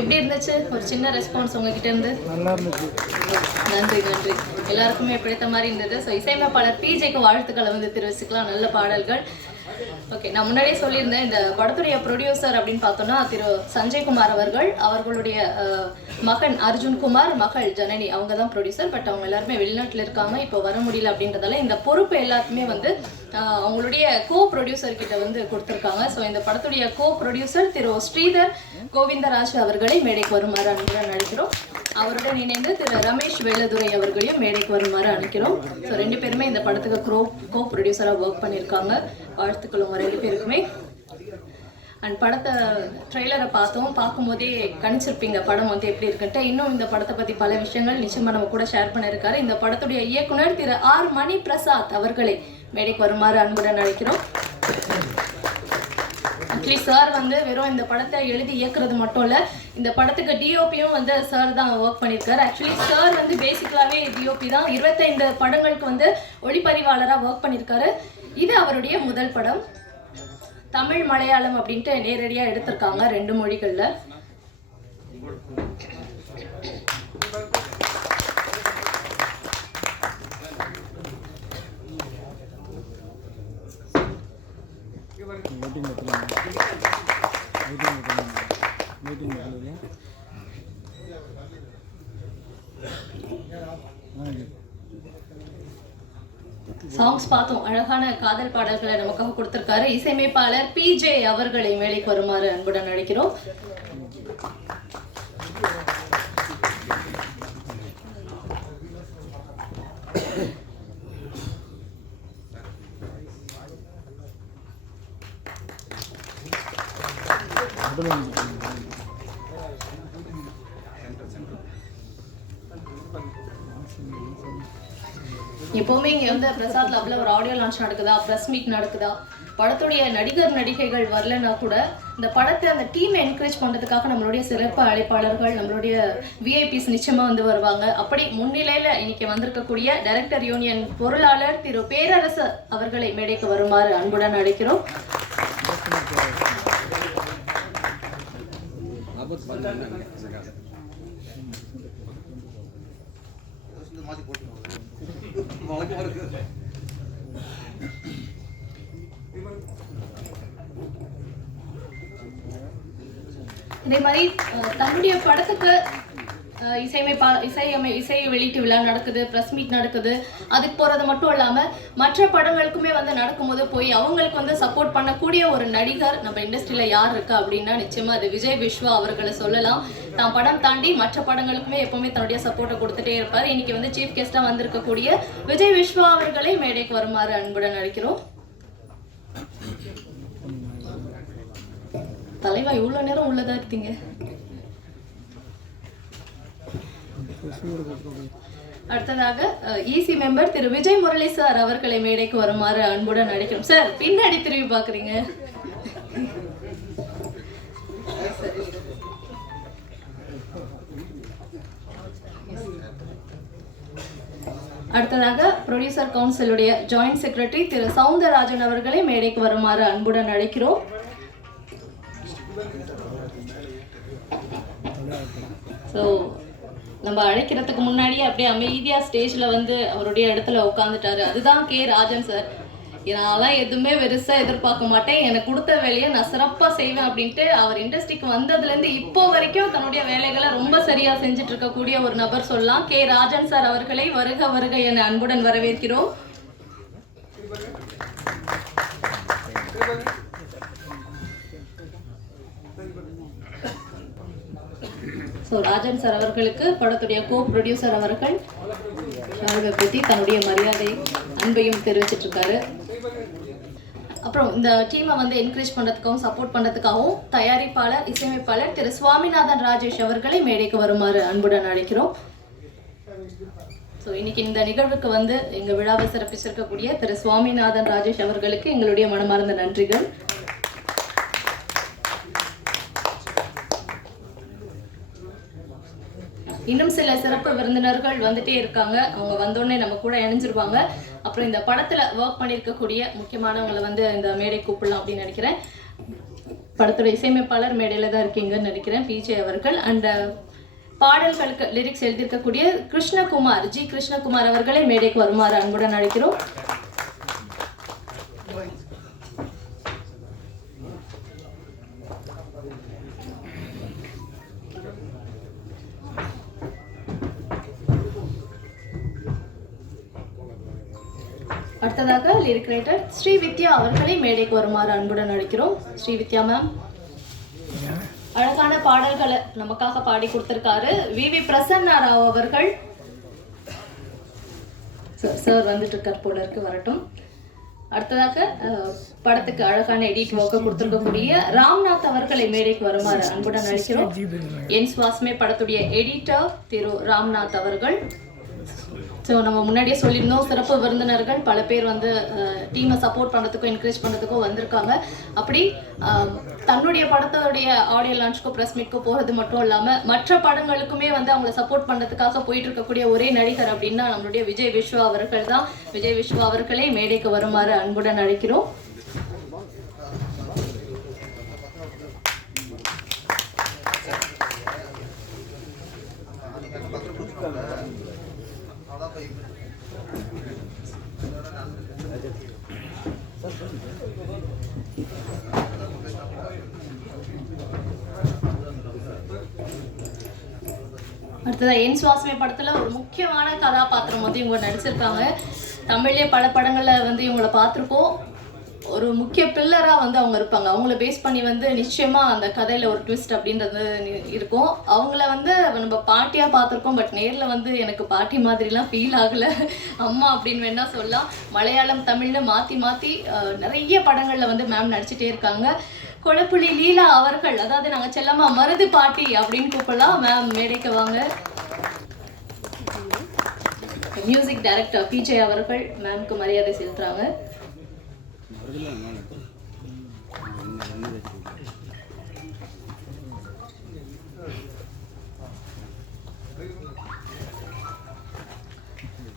எப்படி இருந்துச்சு? ஒரு சின்ன ரெஸ்பான்ஸ் உங்ககிட்ட இருந்து. நல்லா இருந்துச்சு. நன்றி நன்றி. எல்லாருக்குமே பிடித்த மாதிரி இருந்தது. ஸோ இசையமைப்பாளர் பிஜேக்கு வாழ்த்துக்களை வந்து தெரிவிச்சுக்கலாம். நல்ல பாடல்கள். ஓகே, நான் முன்னாடியே சொல்லியிருந்தேன், இந்த படத்துடைய ப்ரொடியூசர் அப்படின்னு பார்த்தோம்னா திரு சஞ்சய்குமார் அவர்கள், அவர்களுடைய மகன் அர்ஜுன்குமார், மகள் ஜனனி, அவங்க தான் ப்ரொடியூசர். பட் அவங்க எல்லாருமே வெளிநாட்டில் இருக்காங்க, இப்போ வர முடியல அப்படின்றதால இந்த பொறுப்பு எல்லாருக்குமே வந்து அவங்களுடைய கோ ப்ரொடியூசர் கிட்ட வந்து கொடுத்துருக்காங்க. ஸோ இந்த படத்துடைய கோ ப்ரொடியூசர் திரு ஸ்ரீதர் கோவிந்தராஜ் அவர்களை மேடைக்கு வருமாறு அன்புடன் அழைக்கிறோம். அவருடன் இணைந்து திரு ரமேஷ் வேலதுரை அவர்களையும் மேடைக்கு வருமாறு அழைக்கிறோம். ஸோ 2 பேருமே இந்த படத்துக்கு கோ ப்ரொடியூசராக ஒர்க் பண்ணியிருக்காங்க. வாழ்த்துக்கள் உங்கள் 2 பேருக்குமே. அண்ட் படத்தை ட்ரெய்லரை பார்க்கும்போதே கணிச்சிருப்பீங்க படம் வந்து எப்படி இருக்குன்ட்டு. இன்னும் இந்த படத்தை பற்றி பல விஷயங்கள் நிச்சயமாக நம்ம கூட ஷேர் பண்ணியிருக்காரு. இந்த படத்துடைய இயக்குனர் திரு ஆர் மணி பிரசாத் அவர்களை மேடைக்கு வருமாறு அன்புடன் அழைக்கிறோம். ஆக்சுவலி சார் வந்து வெறும் இந்த படத்தை எழுதி இயக்குறது மட்டும் இல்லை, இந்த படத்துக்கு டிஓபியும் வந்து சார் தான் ஒர்க் பண்ணியிருக்காரு. ஆக்சுவலி சார் வந்து பேசிக்கலாகவே டிஓபி தான். 25 படங்களுக்கு வந்து ஒளிப்பதிவாளராக ஒர்க் பண்ணியிருக்காரு. இது அவருடைய முதல் படம். தமிழ் மலையாளம் அப்படின்ட்டு நேரடியாக எடுத்திருக்காங்க 2 மொழிகளில். சாங்ஸ் பார்த்தோம், அழகான காதல் பாடல்களை நமக்காக கொடுத்திருக்காரு. இசையமைப்பாளர் பிஜே அவர்களை மேடைக்கு வருமாறு அன்புடன் அழைக்கிறோம். எப்போவுமே இங்கே வந்து பிரசாத் லேப்ல ஒரு ஆடியோ லான்ச் நடக்குதா, ப்ரெஸ் மீட் நடக்குதா, படத்துடைய நடிகர் நடிகைகள் வரலன்னா கூட இந்த படத்தை அந்த டீமை என்கரேஜ் பண்ணுறதுக்காக நம்மளுடைய சிறப்பு அழைப்பாளர்கள், நம்மளுடைய விஐபிஸ் நிச்சயமாக வந்து வருவாங்க. அப்படி முன்னிலையில் இன்னைக்கு வந்திருக்கக்கூடிய டைரக்டர் யூனியன் பொருளாளர் திரு பேரரசு அவர்களை மேடைக்கு வருமாறு அன்புடன் அழைக்கிறோம். இதே மாதிரி தன்னுடைய படத்துக்கு இசை வெளியீட்டு விழா நடக்குது, ப்ரெஸ் மீட் நடக்குது. அதுக்கு போகிறது மட்டும் இல்லாமல் மற்ற படங்களுக்குமே வந்து நடக்கும்போது போய் அவங்களுக்கு வந்து சப்போர்ட் பண்ணக்கூடிய ஒரு நடிகர் நம்ம இண்டஸ்ட்ரியில் யார் இருக்கா அப்படின்னா நிச்சயமாக அது விஜய் விஸ்வா அவர்களை சொல்லலாம். தான் படம் தாண்டி மற்ற படங்களுக்குமே எப்போவுமே தன்னுடைய சப்போர்ட்டை கொடுத்துட்டே இருப்பார். இன்னைக்கு வந்து சீஃப் கெஸ்ட்டாக வந்திருக்கக்கூடிய விஜய் விஸ்வா அவர்களை மேடைக்கு வருமாறு அன்புடன் அழைக்கிறோம். தலைவா இவ்வளோ நேரம் உள்ளதா இருக்கீங்க. அடுத்ததாக இசி மெம்பர் திரு விஜய் முரளி சார் அவர்களை மேடைக்கு வருமாறு அன்புடன் அழைக்கிறோம். சார் பின்னாடி திரும்பி பாக்குறீங்க. அடுத்ததாக ப்ரொடியூசர் கவுன்சிலுடைய ஜாயிண்ட் செக்ரட்டரி திரு சவுந்தரராஜன் அவர்களை மேடைக்கு வருமாறு அன்புடன் அழைக்கிறோம். ஸோ நம்ம அழைக்கிறதுக்கு முன்னாடியே அப்படியே அமைதியாக ஸ்டேஜில் வந்து அவருடைய இடத்துல உட்காந்துட்டாரு. அதுதான் கே ராஜன் சார். நான்லாம் எதுவுமே பெருசாக எதிர்பார்க்க மாட்டேன், எனக்கு கொடுத்த வேலையை நான் சிறப்பாக செய்வேன் அப்படின்ட்டு அவர் இண்டஸ்ட்ரிக்கு வந்ததுலேருந்து இப்போ வரைக்கும் தன்னுடைய வேலைகளை ரொம்ப சரியாக செஞ்சுட்டு இருக்கக்கூடிய ஒரு நபர் சொல்லலாம். கே ராஜன் சார் அவர்களை வருக வருக என அன்புடன் வரவேற்கிறோம். ஸோ ராஜன் சார் அவர்களுக்கு படத்துடைய கோ ப்ரொடியூசர் அவர்கள் ஷாருவை பற்றி தன்னுடைய மரியாதை அன்பையும் தெரிவிச்சிட்டு இருக்காரு. அப்புறம் இந்த டீமை வந்து என்கரேஜ் பண்ணுறதுக்காகவும் சப்போர்ட் பண்ணுறதுக்காகவும் தயாரிப்பாளர் இசையமைப்பாளர் திரு சுவாமிநாதன் ராஜேஷ் அவர்களை மேடைக்கு வருமாறு அன்புடன் அழைக்கிறோம். ஸோ இன்னைக்கு இந்த நிகழ்வுக்கு வந்து எங்கள் விழாவை சிறப்பிச்சிருக்கக்கூடிய திரு சுவாமிநாதன் ராஜேஷ் அவர்களுக்கு எங்களுடைய மனமார்ந்த நன்றிகள். இன்னும் சில சிறப்பு விருந்தினர்கள் வந்துட்டே இருக்காங்க. அவங்க வந்தோடனே நம்ம கூட இணைஞ்சிருவாங்க. அப்புறம் இந்த படத்துல ஒர்க் பண்ணியிருக்கக்கூடிய முக்கியமானவங்களை வந்து இந்த மேடை கூப்பிடலாம் அப்படின்னு நினைக்கிறேன். படத்தோட இசையமைப்பாளர் மேடையில் தான் இருக்கீங்கன்னு நினைக்கிறேன், பிஜே அவர்கள். அண்ட் பாடல்களுக்கு லிரிக்ஸ் எழுதியிருக்கக்கூடிய கிருஷ்ணகுமார் அவர்களை மேடைக்கு வருமாறு அன்புடன் அழைக்கிறோம். அடுத்ததாக லிரிக் ரைட்டர் ஸ்ரீவித்யா அவர்களை மேடைக்கு வருமாறு அன்புடன் அழைக்கிறோம். ஸ்ரீவித்யா மேம் அழகான பாடல்களை நமக்காக பாடி கொடுத்திருக்காரு. வி பிரசன்னா ராவ் அவர்கள் சார் வந்துட்டு இருக்கார் போல இருக்கு, வரட்டும். அடுத்ததாக படத்துக்கு அழகான எடிட் ஒர்க்க கொடுத்திருக்கக்கூடிய ராம்நாத் அவர்களை மேடைக்கு வருமாறு அன்புடன் அழைக்கிறோம். என் சுவாசமே படத்துடைய எடிட்டர் திரு ராம்நாத் அவர்கள். ஸோ நம்ம முன்னாடியே சொல்லியிருந்தோம், சிறப்பு விருந்தினர்கள் பல பேர் வந்து டீமை சப்போர்ட் பண்ணுறதுக்கும் என்கரேஜ் பண்ணுறதுக்கும் வந்திருக்காங்க. அப்படி தன்னுடைய படத்தோடைய ஆடியோ லான்ச்சுக்கோ ப்ரெஸ் மீட்கோ போகிறது மட்டும் இல்லாமல் மற்ற படங்களுக்குமே வந்து அவங்களை சப்போர்ட் பண்ணுறதுக்காக போயிட்டு இருக்கக்கூடிய ஒரே நடிகர் அப்படின்னா நம்மளுடைய விஜய் விஸ்வா அவர்கள் தான். விஜய் விஸ்வா அவர்களே மேடைக்கு வருமாறு அன்புடன் அழைக்கிறோம். அடுத்ததா என் சுவாசமே படத்துல ஒரு முக்கியமான கதாபாத்திரம் வந்து இவங்க நடிச்சிருக்காங்க. தமிழ்லேயே பல படங்கள்ல வந்து இவங்களை பார்த்துருக்கோம். ஒரு முக்கிய பில்லரா வந்து அவங்க இருப்பாங்க. அவங்கள பேஸ் பண்ணி வந்து நிச்சயமா அந்த கதையில ஒரு ட்விஸ்ட் அப்படின்றது இருக்கும். அவங்கள வந்து நம்ம பாட்டியா பார்த்துருக்கோம், பட் நேர்ல வந்து எனக்கு பாட்டி மாதிரிலாம் ஃபீல் ஆகல, அம்மா அப்படின்னு வேணா சொல்லலாம். மலையாளம் தமிழ்னு மாத்தி மாத்தி நிறைய படங்கள்ல வந்து மேம் நடிச்சுட்டே இருக்காங்க. கொளப்புள்ளி லீலா அவர்கள், அதாவது நாங்க செல்லம்மா மருது பாட்டி அப்படின்னு கூப்பிடலாம். மேம் மேடைக்கு வாங்க. மியூசிக் டைரக்டர் பிஜே அவர்கள் மேம்க்கு மரியாதை செலுத்துறாங்க.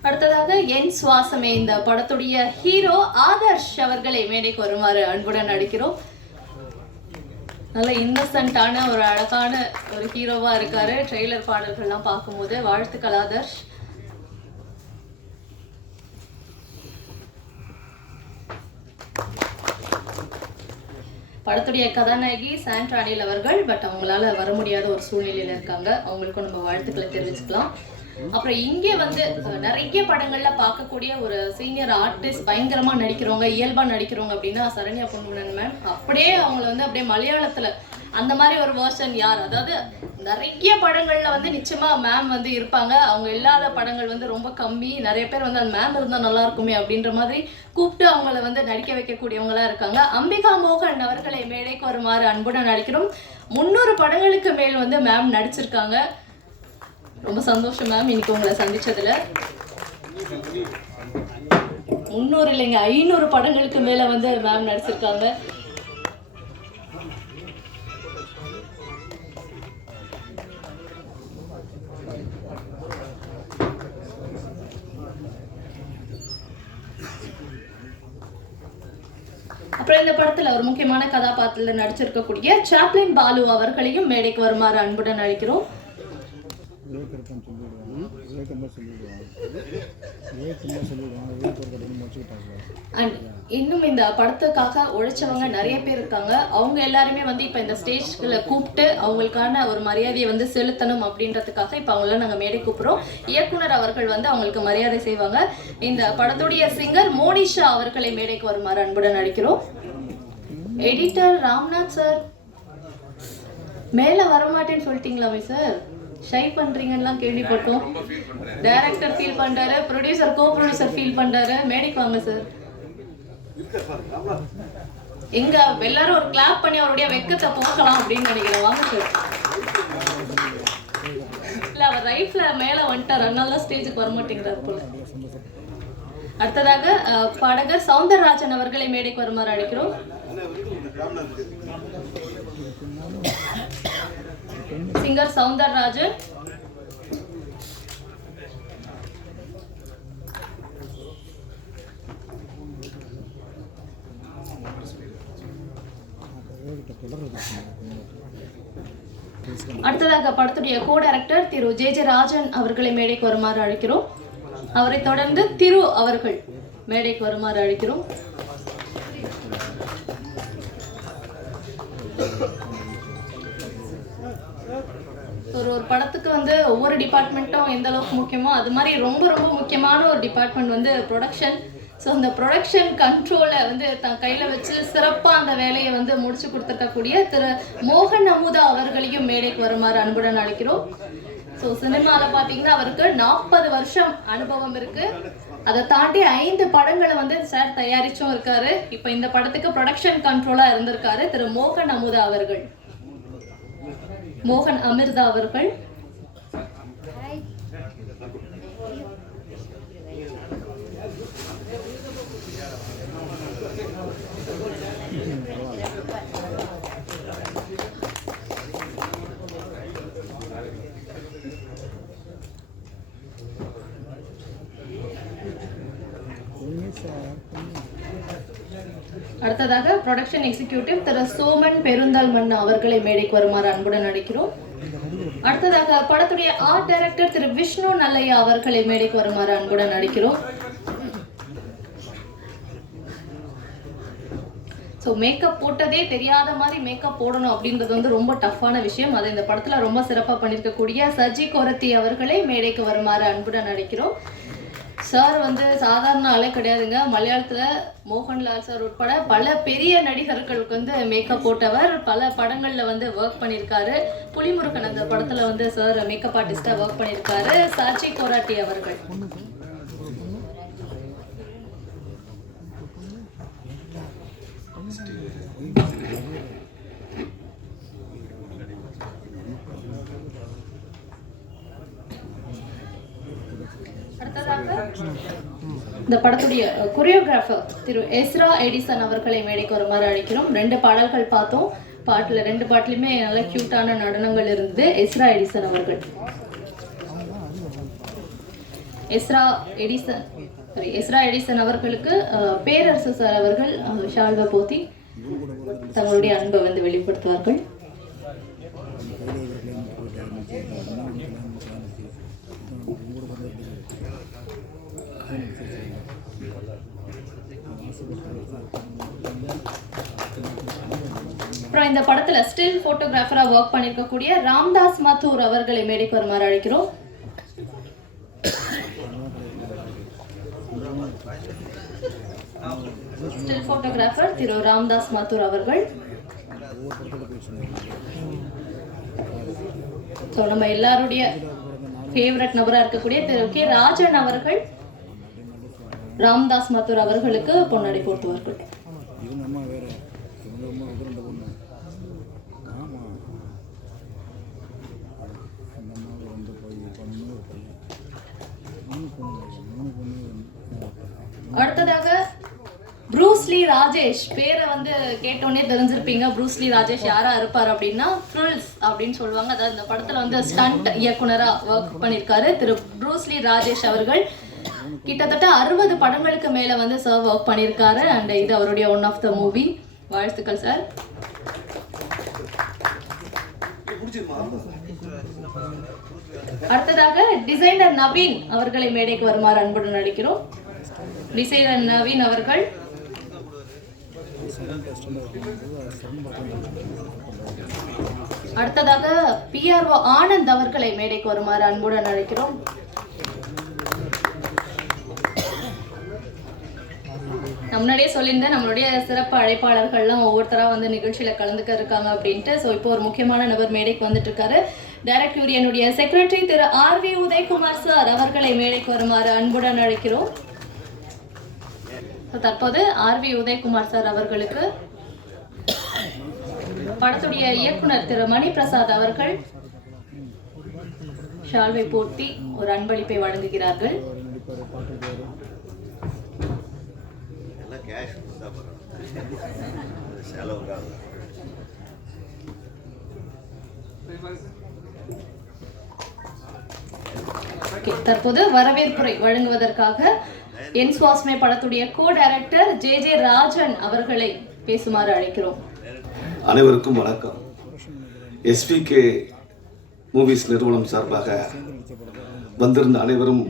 அடுத்ததாக என் சுவாசமே இந்த படத்துடைய ஹீரோ ஆதர்ஷ் அவர்களை மேடைக்கு வருமாறு அன்புடன் அழைக்கிறோம். நல்ல இன்னசென்ட்டான ஒரு அழகான ஒரு ஹீரோவா இருக்காரு. ட்ரெய்லர் பாடல்கள்லாம் பார்க்கும்போது வாழ்த்துக்கள் ஆதர்ஷ். படத்துடைய கதாநாயகி சாண்ட்ரா அனில் அவர்கள், பட் அவங்களால வர முடியாத ஒரு சூழ்நிலையில இருக்காங்க. அவங்களுக்கும் நம்ம வாழ்த்துக்களை தெரிவிச்சுக்கலாம். அப்புறம் இங்கே வந்து நிறைய படங்கள்ல பார்க்கக்கூடிய ஒரு சீனியர் ஆர்டிஸ்ட், பயங்கரமா நடிக்கிறவங்க, இயல்பா நடிக்கிறவங்க அப்படின்னா சரண்யா பொன்முனன் மேம். அப்படியே அவங்கள வந்து அப்படியே மலையாளத்துல அந்த மாதிரி ஒரு வேர்ஷன் யார், அதாவது நிறைய படங்கள்ல வந்து நிச்சயமா மேம் வந்து இருப்பாங்க. அவங்க இல்லாத படங்கள் வந்து ரொம்ப கம்மி. நிறைய பேர் வந்து அந்த மேம் இருந்தா நல்லா இருக்குமே அப்படின்ற மாதிரி கூப்பிட்டு அவங்கள வந்து நடிக்க வைக்கக்கூடியவங்களா இருக்காங்க. அம்பிகா மோகன் அவர்களை மேடைக்கு வருமாறு அன்புடன் நடிக்கிறோம். 300 படங்களுக்கு மேல் வந்து மேம் நடிச்சிருக்காங்க. ரொம்ப சந்தோஷம் மேம் இன்னைக்கு உங்களை சந்திச்சதுல. 300 இல்லைங்க, 500 படங்களுக்கு மேல வந்து மேம் நடிச்சிருக்காங்க. அப்புறம் இந்த படத்துல ஒரு முக்கியமான கதாபாத்திரத்தில் நடிச்சிருக்கக்கூடிய சாப்ளின் பாலு அவர்களையும் மேடைக்கு வருமாறு அன்புடன் அழைக்கிறோம். இன்னும் இந்த படத்துக்காக உழைச்சவங்க நிறைய பேர் இருக்காங்க. அவங்க எல்லாருமே வந்து இப்ப இந்த ஸ்டேஜ்ல கூப்பிட்டு அவங்களுக்கான ஒரு மரியாதையை வந்து செலுத்தணும் அப்படின்றதுக்காக இப்ப அவங்கள நாங்க மேடை கூப்பிடுறோம். இயக்குனர் அவர்கள் வந்து அவங்களுக்கு மரியாதை செய்வாங்க. இந்த படத்துடைய சிங்கர் மோனிஷா அவர்களை மேடைக்கு வருமாறு அன்புடன் அழைக்கிறோம். எடிட்டர் ராம்நாத் சார் மேல வரமாட்டேன்னு சொல்லிட்டீங்களாமே சார், ஷை பண்றீங்கன்னு கேள்விப்பட்டோம். டைரக்டர் ஃபீல் பண்றாரு, ப்ரொடியூசர் கோ ப்ரொடியூசர் ஃபீல் பண்றாரு. மேடைக்கு வாங்க சார். எங்க எல்லாரும் ஒரு கிளாப் பண்ணி அவருடைய வெக்கத்தை போக்கலாம் அப்படின்னு நினைக்கிறேன். வாங்க சார். இல்ல அவர் ரைட்ல மேல வந்துட்டார், அதனால ஸ்டேஜுக்கு வர மாட்டேங்கிறார் போல. அடுத்ததாக பாடகர் சௌந்தரராஜன் அவர்களை மேடைக்கு வருமாறு அழைக்கிறோம். சிங்கர் சௌந்தரராஜன். அடுத்ததாக படத்துடைய கோ டைரக்டர் திரு ஜே ராஜன் அவர்களை மேடைக்கு வருமாறு அழைக்கிறோம். அவரை தொடர்ந்து திரு அவர்கள் மேடைக்கு வருமாறு அழைக்கிறோம். ஒரு படத்துக்கு வந்து ஒவ்வொரு டிபார்ட்மெண்ட்டும் எந்த அளவுக்கு முக்கியமோ அது மாதிரி ரொம்ப ரொம்ப முக்கியமான ஒரு டிபார்ட்மெண்ட் வந்து ப்ரொடக்ஷன். ஸோ அந்த ப்ரொடக்ஷன் கண்ட்ரோலை வந்து தன் கையில் வச்சு சிறப்பாக அந்த வேலையை வந்து முடிச்சு கொடுத்துருக்கக்கூடிய திரு மோகன் அமுதா அவர்களையும் மேடைக்கு வருமாறு அன்புடன் அழைக்கிறோம். ஸோ சினிமாவில் பார்த்தீங்கன்னா அவருக்கு 40 வருஷம் அனுபவம் இருக்கு. அதை தாண்டி 5 படங்களை வந்து சார் தயாரிச்சும் இருக்காரு. இப்போ இந்த படத்துக்கு ப்ரொடக்ஷன் கண்ட்ரோலாக இருந்திருக்காரு திரு மோகன் அமுதா அவர்கள். மோகன் அமிர்தா அவர்கள். அடுத்ததாக ப்ரொடக்ஷன் எக்ஸிக்யூட்டிவ் திரு சோமன் பெருந்தாள் மன்னா அவர்களை மேடைக்கு வருமாறு அன்புடன் அழைக்கிறோம். அடுத்ததாக படத்துடைய ஆர்ட் டைரக்டர் திரு விஷ்ணு நல்லையா அவர்களை மேடைக்கு வருமாறு அன்புடன் அழைக்கிறோம். ஸோ மேக்கப் போட்டதே தெரியாத மாதிரி மேக்கப் போடணும் அப்படின்றது வந்து ரொம்ப டஃப்பான விஷயம். அதை இந்த படத்தில் ரொம்ப சிறப்பாக பண்ணியிருக்கக்கூடிய சஜி கொரத்தி அவர்களை மேடைக்கு வருமாறு அன்புடன் அழைக்கிறோம். சார் வந்து சாதாரண ஆளே கிடையாதுங்க. மலையாளத்தில் மோகன்லால் சார் உட்பட பல பெரிய நடிகர்களுக்கு வந்து மேக்கப் போட்டவர். பல படங்களில் வந்து ஒர்க் பண்ணியிருக்காரு. புலிமுருகன் அந்த படத்தில் வந்து சார் மேக்கப் ஆர்டிஸ்டாக ஒர்க் பண்ணியிருக்காரு. சஜி கொராட்டி அவர்கள். இந்த படத்துடைய கொரியோகிராஃபர் திரு எஸ்ரா எடிசன் அவர்களை மேடைக்கு வருமாறு அழைக்கிறோம். 2 பாடல்கள் பார்த்தோம். 2 பாட்டிலுமே நல்ல கியூட்டான நடனங்கள் இருந்தது. எஸ்ரா எடிசன் அவர்கள். எஸ்ரா எடிசன் அவர்களுக்கு பேரரசு சார் அவர்கள் ஷால்வை போத்தி தங்களுடைய அன்பை வந்து வெளிப்படுத்துவார்கள். அப்புறம் இந்த படத்துல ஸ்டில் போட்டோகிராஃபரா ஒர்க் பண்ணிருக்கக்கூடிய ராம்தாஸ் மத்தூர் அவர்களை மேடைக்கு வருமாறு அழைக்கிறோம். ஸ்டில் போட்டோகிராஃபர் திரு ராம்தாஸ் மத்தூர் அவர்கள். ஸோ நம்ம எல்லாருடைய ஃபேவரட் நபரா இருக்கக்கூடிய திரு கே ராஜன் அவர்கள் ராம்தாஸ் மத்தூர் அவர்களுக்கு பொன்னடை போர்த்துவார்கள். அடுத்ததாக ப்ரூஸ்லி ராஜேஷ். பேரை வந்து கேட்டோன்னே தெரிஞ்சிருப்பீங்க. ப்ரூஸ்லி ராஜேஷ் யாரா இருப்பார் அப்படின்னா ஃப்ரில்ஸ் அப்படின்னு சொல்லுவாங்க. அதாவது இந்த படத்துல வந்து ஸ்டண்ட் இயக்குனரா ஒர்க் பண்ணியிருக்காரு திரு ப்ரூஸ்லி ராஜேஷ் அவர்கள். கிட்டத்தட்ட 60 படங்களுக்கு மேல வந்து சார் ஒர்க் பண்ணியிருக்காரு. அண்ட் இது அவருடைய ஒன் ஆஃப் த மூவி. வாழ்த்துக்கள் சார். அடுத்ததாக டிசைனர் நவீன் அவர்களை மேடைக்கு வருமாறு அன்புடன் அழைக்கிறோம். டிசைனர் நவீன் அவர்கள். அடுத்ததாக PRO ஆனந்த் அவர்களை மேடைக்கு வருமாறு அன்புடன் அழைக்கிறோம். முன்னாடியே சொல்லியிருந்தேன் நம்மளுடைய சிறப்பு அழைப்பாளர்கள்லாம் ஒவ்வொருத்தரா வந்து நிகழ்ச்சியில கலந்துக்க இருக்காங்க அப்படின்ட்டு. ஸோ இப்போ ஒரு முக்கியமான நபர் மேடைக்கு வந்துட்டு இருக்காரு. டைரக்ட் யூனியனுடைய செக்ரட்டரி திரு RV உதயகுமார் சார் அவர்களை மேடைக்கு வருமாறு அன்புடன் அழைக்கிறோம். தற்போது RV உதயகுமார் சார் அவர்களுக்கு படத்துடைய இயக்குனர் திரு மணி பிரசாத் அவர்கள் ஷால்வை போர்த்தி ஒரு அன்பளிப்பை வழங்குகிறார்கள். தற்போது வரவேற்புரை வழங்குவதற்காக என் சுவாஸ்மே படத்துடைய கோ டைரக்டர் ஜே ராஜன் அவர்களை பேசுமாறு அழைக்கிறோம். அனைவருக்கும் வணக்கம். எஸ்விகே மூவிஸ் நிறுவனம் சார்பாக வந்திருந்த அனைவரும்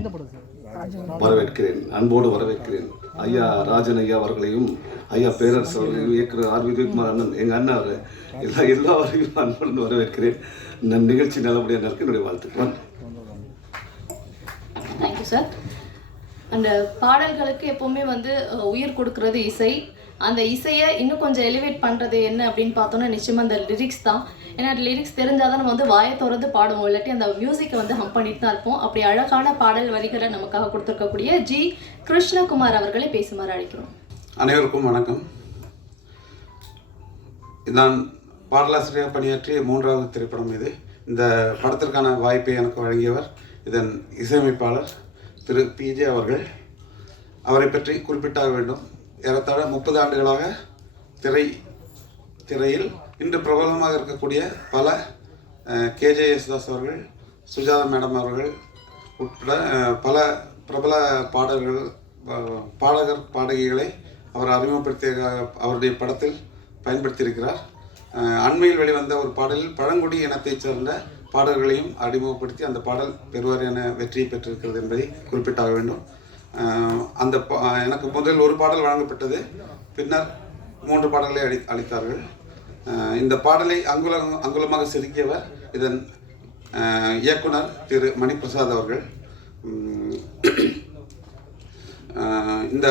வரவேற்கிறேன், அன்போடு வரவேற்கிறேன். ஐயா ராஜன் ஐயா அவர்களையும், ஐயா பேரரசு அவர்களையும், இயக்குனர் ஆர் விஜயகுமார் அண்ணன், எங்கள் அண்ணன் அவர் எல்லாரையும் அன்போடு வரவேற்கிறேன். நிகழ்ச்சி நல்லபடியாக நடக்க என்னுடைய வாழ்த்துக்கள். Thank you sir. அந்த பாடல்களுக்கு எப்போவுமே உயிர் கொடுக்கறது இசை. அந்த இசையை இன்னும் கொஞ்சம் எலிவேட் பண்ணுறது என்ன அப்படின்னு பார்த்தோன்னா நிச்சயமாக அந்த லிரிக்ஸ் தான். ஏன்னா அந்த லிரிக்ஸ் தெரிஞ்சால் தான் நம்ம வாயை திறந்து பாடுவோம், இல்லாட்டி அந்த மியூசிக்கை ஹம் பண்ணிட்டு தான் இருப்போம். அப்படி அழகான பாடல் வரிகளை நமக்காக கொடுத்துருக்கக்கூடிய ஜி கிருஷ்ணகுமார் அவர்களை பேசுமாறு அழைக்கிறோம். அனைவருக்கும் வணக்கம். நான் பாடலாசிரியர் பணியாற்றிய 3வது திரைப்படம் இது. இந்த படத்திற்கான வாய்ப்பை எனக்கு வழங்கியவர் இதன் இசையமைப்பாளர் திரு பிஜே அவர்கள். அவரை பற்றி குறிப்பிட்டாக வேண்டும். ஏறத்தாழ 30 ஆண்டுகளாக திரையில் இன்று பிரபலமாக இருக்கக்கூடிய பல கேஜே யேசுதாஸ் அவர்கள், சுஜாதா மேடம் அவர்கள் உட்பட பல பிரபல பாடகர் பாடகிகளை அவர் அறிமுகப்படுத்திய அவருடைய படத்தில் பயன்படுத்தியிருக்கிறார். அண்மையில் வெளிவந்த ஒரு பாடலில் பழங்குடி இனத்தைச் சேர்ந்த பாடல்களையும் அறிமுகப்படுத்தி அந்த பாடல் பெருவாரியான வெற்றியை பெற்றிருக்கிறது என்பதை குறிப்பிட்டாக வேண்டும். எனக்கு முதல் ஒரு பாடல் வழங்கப்பட்டது, பின்னர் 3 பாடல்களை அளித்தார்கள். இந்த பாடலை அங்குலமாக செதுக்கியவர் இதன் இயக்குனர் திரு மணிபிரசாத் அவர்கள். இந்த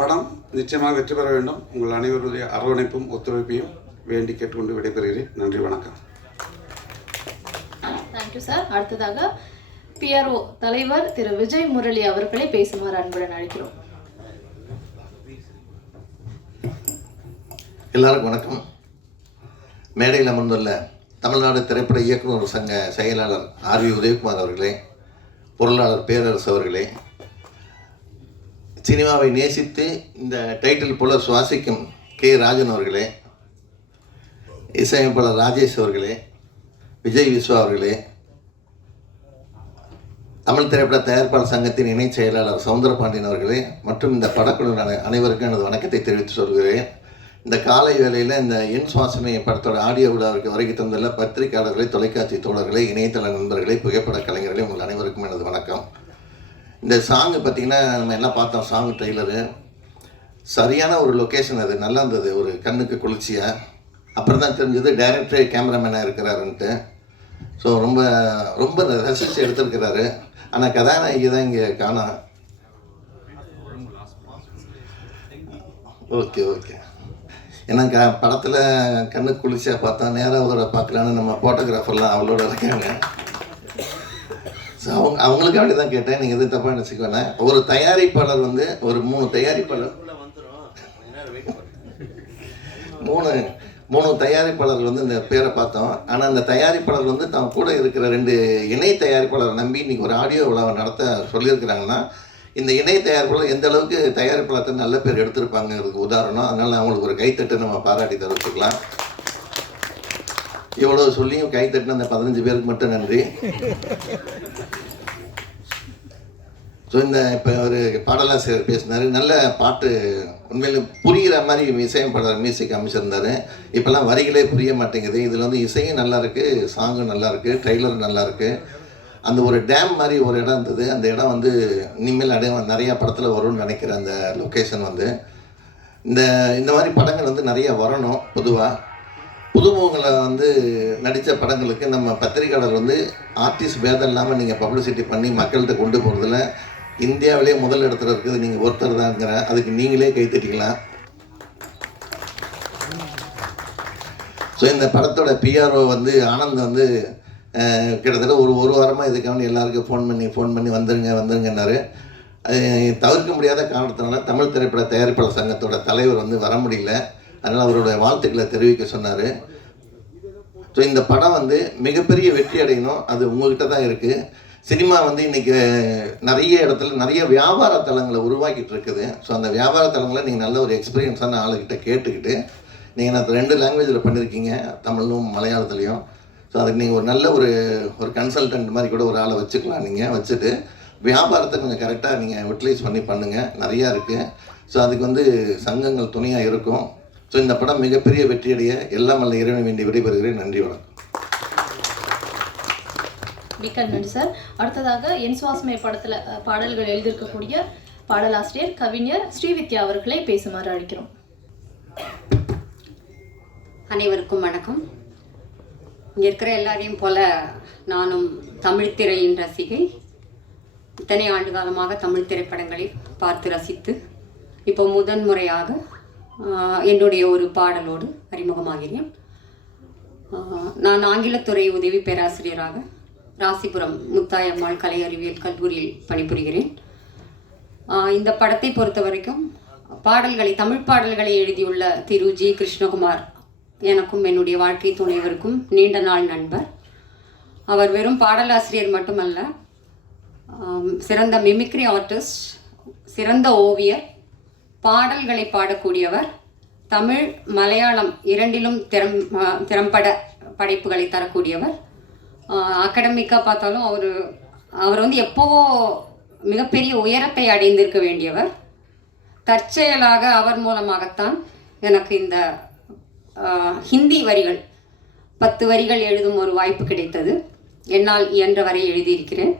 படம் நிச்சயமாக வெற்றி பெற வேண்டும். உங்கள் அனைவருடைய அரவணைப்பும் ஒத்துழைப்பையும் வேண்டி கேட்டுக்கொண்டு விடைபெறுகிறேன். நன்றி, வணக்கம். Thank you sir. அடுத்ததாக PRO தலைவர் திரு விஜய் முரளி அவர்களை பேசுமாறு அன்புடன் அழைக்கிறோம். எல்லாருக்கும் வணக்கம். மேடையில் அமர்ந்துள்ள தமிழ்நாடு திரைப்பட இயக்குநர் சங்க செயலாளர் ஆர்.வி. உதயகுமார் அவர்களே, பொருளாளர் பேரரசு அவர்களே, சினிமாவை நேசித்து இந்த டைட்டில் போல சுவாசிக்கும் கே. ராஜன் அவர்களே, இசையமைப்பாளர் ராஜேஷ் அவர்களே, விஜய் விஸ்வா அவர்களே, தமிழ் திரைப்பட தயாரிப்பாளர் சங்கத்தின் இணைச் செயலாளர் சவுந்தரபாண்டியன் அவர்களே மற்றும் இந்த படக்குழுவினர் அனைவருக்கும் எனது வணக்கத்தை தெரிவித்து சொல்கிறேன். இந்த காலை வேளையில் இந்த என் சுவாசமே படத்தோட ஆடியோ விழாவிற்கு வருகை தந்துள்ள பத்திரிகையாளர்களை, தொலைக்காட்சி தோழர்களை, இணையதள நண்பர்களை, புகைப்பட கலைஞர்களை உங்கள் அனைவருக்கும் எனது வணக்கம். இந்த சாங்கு பார்த்திங்கன்னா நம்ம எல்லாம் பார்த்தோம். சாங் ட்ரெய்லரு சரியான ஒரு லொக்கேஷன், அது நல்லா இருந்தது, ஒரு கண்ணுக்கு குளிர்ச்சியாக. அப்புறம் தான் தெரிஞ்சது டைரக்டரே கேமராமேனாக இருக்கிறாருன்ட்டு. ஸோ ரொம்ப ரொம்ப ரசித்து எடுத்திருக்கிறாரு. ஆனால் கதாநாயகி தான் இங்கே காணோம். ஓகே ஏன்னா படத்தில் கண்ணுக்கு குளிர்ச்சியாக பார்த்தோம், நேராக அவரை பார்க்கலான்னு நம்ம ஃபோட்டோகிராஃபர்லாம் அவளோட இருக்காங்க. ஸோ அவங்களுக்கு அப்படி தான் கேட்டேன், நீங்கள் எது தப்பாக நினச்சிக்க வேணாம். ஒரு தயாரிப்பாளர் ஒரு 3 தயாரிப்பாளர் 3 தயாரிப்பாளர்கள் இந்த பேரை பார்த்தோம். ஆனால் அந்த தயாரிப்பாளர் தான் கூட இருக்கிற 2 இணை தயாரிப்பாளரை நம்பி இன்றைக்கி ஒரு ஆடியோ விழாவை நடத்த சொல்லியிருக்கிறாங்கன்னா, இந்த இணை தயாரிப்பாளர் எந்த அளவுக்கு தயாரிப்பாளர்கிட்ட நல்ல பேர் எடுத்திருப்பாங்கிறதுக்கு உதாரணம். அதனால் அவங்களுக்கு ஒரு கைத்தட்டு நம்ம பாராட்டி தெரிவிச்சுக்கலாம். இவ்வளோ சொல்லியும் கைத்தட்டுன அந்த 15 பேருக்கு மட்டும் நன்றி. ஸோ இப்போ ஒரு பாடலாசிரியர் பேசினார், நல்ல பாட்டு, உண்மையில் புரிகிற மாதிரி இசையமைப்பாளர் மியூசிக் அமைச்சிருந்தார். இப்போல்லாம் வரிகளே புரிய மாட்டேங்குது. இதில் இசையும் நல்லா இருக்குது, சாங்கும் நல்லா இருக்குது, ட்ரெய்லரும் நல்லா இருக்குது. அந்த ஒரு டேம் மாதிரி ஒரு இடம் இருந்தது. அந்த இடம் இனிமேல் நிறையா படத்தில் வரும்னு நினைக்கிற அந்த லொக்கேஷன் இந்த மாதிரி படங்கள் நிறைய வரணும். பொதுவாக புதுமுகங்களை நடித்த படங்களுக்கு நம்ம பத்திரிகையாளர் ஆர்டிஸ்ட் பேதம் இல்லாமல் நீங்கள் பப்ளிசிட்டி பண்ணி மக்கள்கிட்ட கொண்டு போகிறதுல இந்தியாவிலே முதல் இடத்துல இருக்குது நீங்கள் ஒருத்தர் தாங்கிற, அதுக்கு நீங்களே கைத்தட்டிக்கலாம். ஸோ இந்த படத்தோட PRO ஆனந்த் கிட்டத்தட்ட ஒரு வாரமாக இதுக்காக எல்லாருக்கும் ஃபோன் பண்ணி வந்துருங்கன்னாரு. தவிர்க்க முடியாத காரணத்தினால தமிழ் திரைப்பட தயாரிப்பாளர் சங்கத்தோட தலைவர் வர முடியல. அதனால் அவருடைய வாழ்த்துக்களை தெரிவிக்க சொன்னார். ஸோ இந்த படம் மிகப்பெரிய வெற்றி அடையணும், அது உங்கள்கிட்ட தான் இருக்குது. சினிமா இன்றைக்கி நிறைய இடத்துல நிறைய வியாபார தளங்களை உருவாக்கிட்டு இருக்குது. ஸோ அந்த வியாபார தளங்களை நீங்கள் நல்ல ஒரு எக்ஸ்பீரியன்ஸான ஆளுகிட்ட கேட்டுக்கிட்டு, நீங்கள் நான் 2 லாங்குவேஜில் பண்ணியிருக்கீங்க, தமிழும் மலையாளத்துலேயும். ஸோ அதுக்கு நீங்கள் ஒரு நல்ல ஒரு கன்சல்டன்ட் மாதிரி கூட ஒரு ஆளை வச்சுக்கலாம். நீங்கள் வச்சுட்டு வியாபாரத்தை கொஞ்சம் கரெக்டாக நீங்கள் யூட்டிலைஸ் பண்ணி பண்ணுங்கள். நிறையா இருக்குது. ஸோ அதுக்கு சங்கங்கள் துணையாக இருக்கும். ஸோ இந்த படம் மிகப்பெரிய வெற்றியடைய எல்லாம் வல்ல இறைவனை வேண்டி விடைபெறுகிறேன். நன்றி, வணக்கம். மிக்க நன்றி சார். அடுத்ததாக என் சுவாசமே படத்தில் பாடல்கள் எழுதியிருக்கக்கூடிய பாடலாசிரியர் கவிஞர் ஸ்ரீவித்யா அவர்களை பேசுமாறு அழைக்கிறோம். அனைவருக்கும் வணக்கம். இங்கே இருக்கிற எல்லாரையும் போல நானும் தமிழ் திரையின் ரசிகை. இத்தனை ஆண்டு காலமாக தமிழ் திரைப்படங்களை பார்த்து ரசித்து இப்போ முதன்முறையாக என்னுடைய ஒரு பாடலோடு அறிமுகமாகிறேன். நான் ஆங்கிலத்துறை உதவி பேராசிரியராக ராசிபுரம் முத்தாயம்மாள் கலை அறிவியல் கல்லூரியில் பணிபுரிகிறேன். இந்த படத்தை பொறுத்த வரைக்கும் பாடல்களை தமிழ் பாடல்களை எழுதியுள்ள திரு ஜி கிருஷ்ணகுமார் எனக்கும் என்னுடைய வாழ்க்கை துணைவருக்கும் நீண்ட நாள் நண்பர். அவர் வெறும் பாடலாசிரியர் மட்டுமல்ல, சிறந்த மிமிக்ரி ஆர்டிஸ்ட், சிறந்த ஓவியர், பாடல்களை பாடக்கூடியவர், தமிழ் மலையாளம் இரண்டிலும் திறம்பட படைப்புகளை தரக்கூடியவர். அகடமிக்காக பார்த்தாலும் அவர் வந்து எப்போவோ மிகப்பெரிய உயரத்தை அடைந்திருக்க வேண்டியவர். தற்செயலாக அவர் மூலமாகத்தான் எனக்கு இந்த ஹிந்தி வரிகள் 10 வரிகள் எழுதும் ஒரு வாய்ப்பு கிடைத்தது. என்னால் இயன்ற வரை எழுதியிருக்கிறேன்.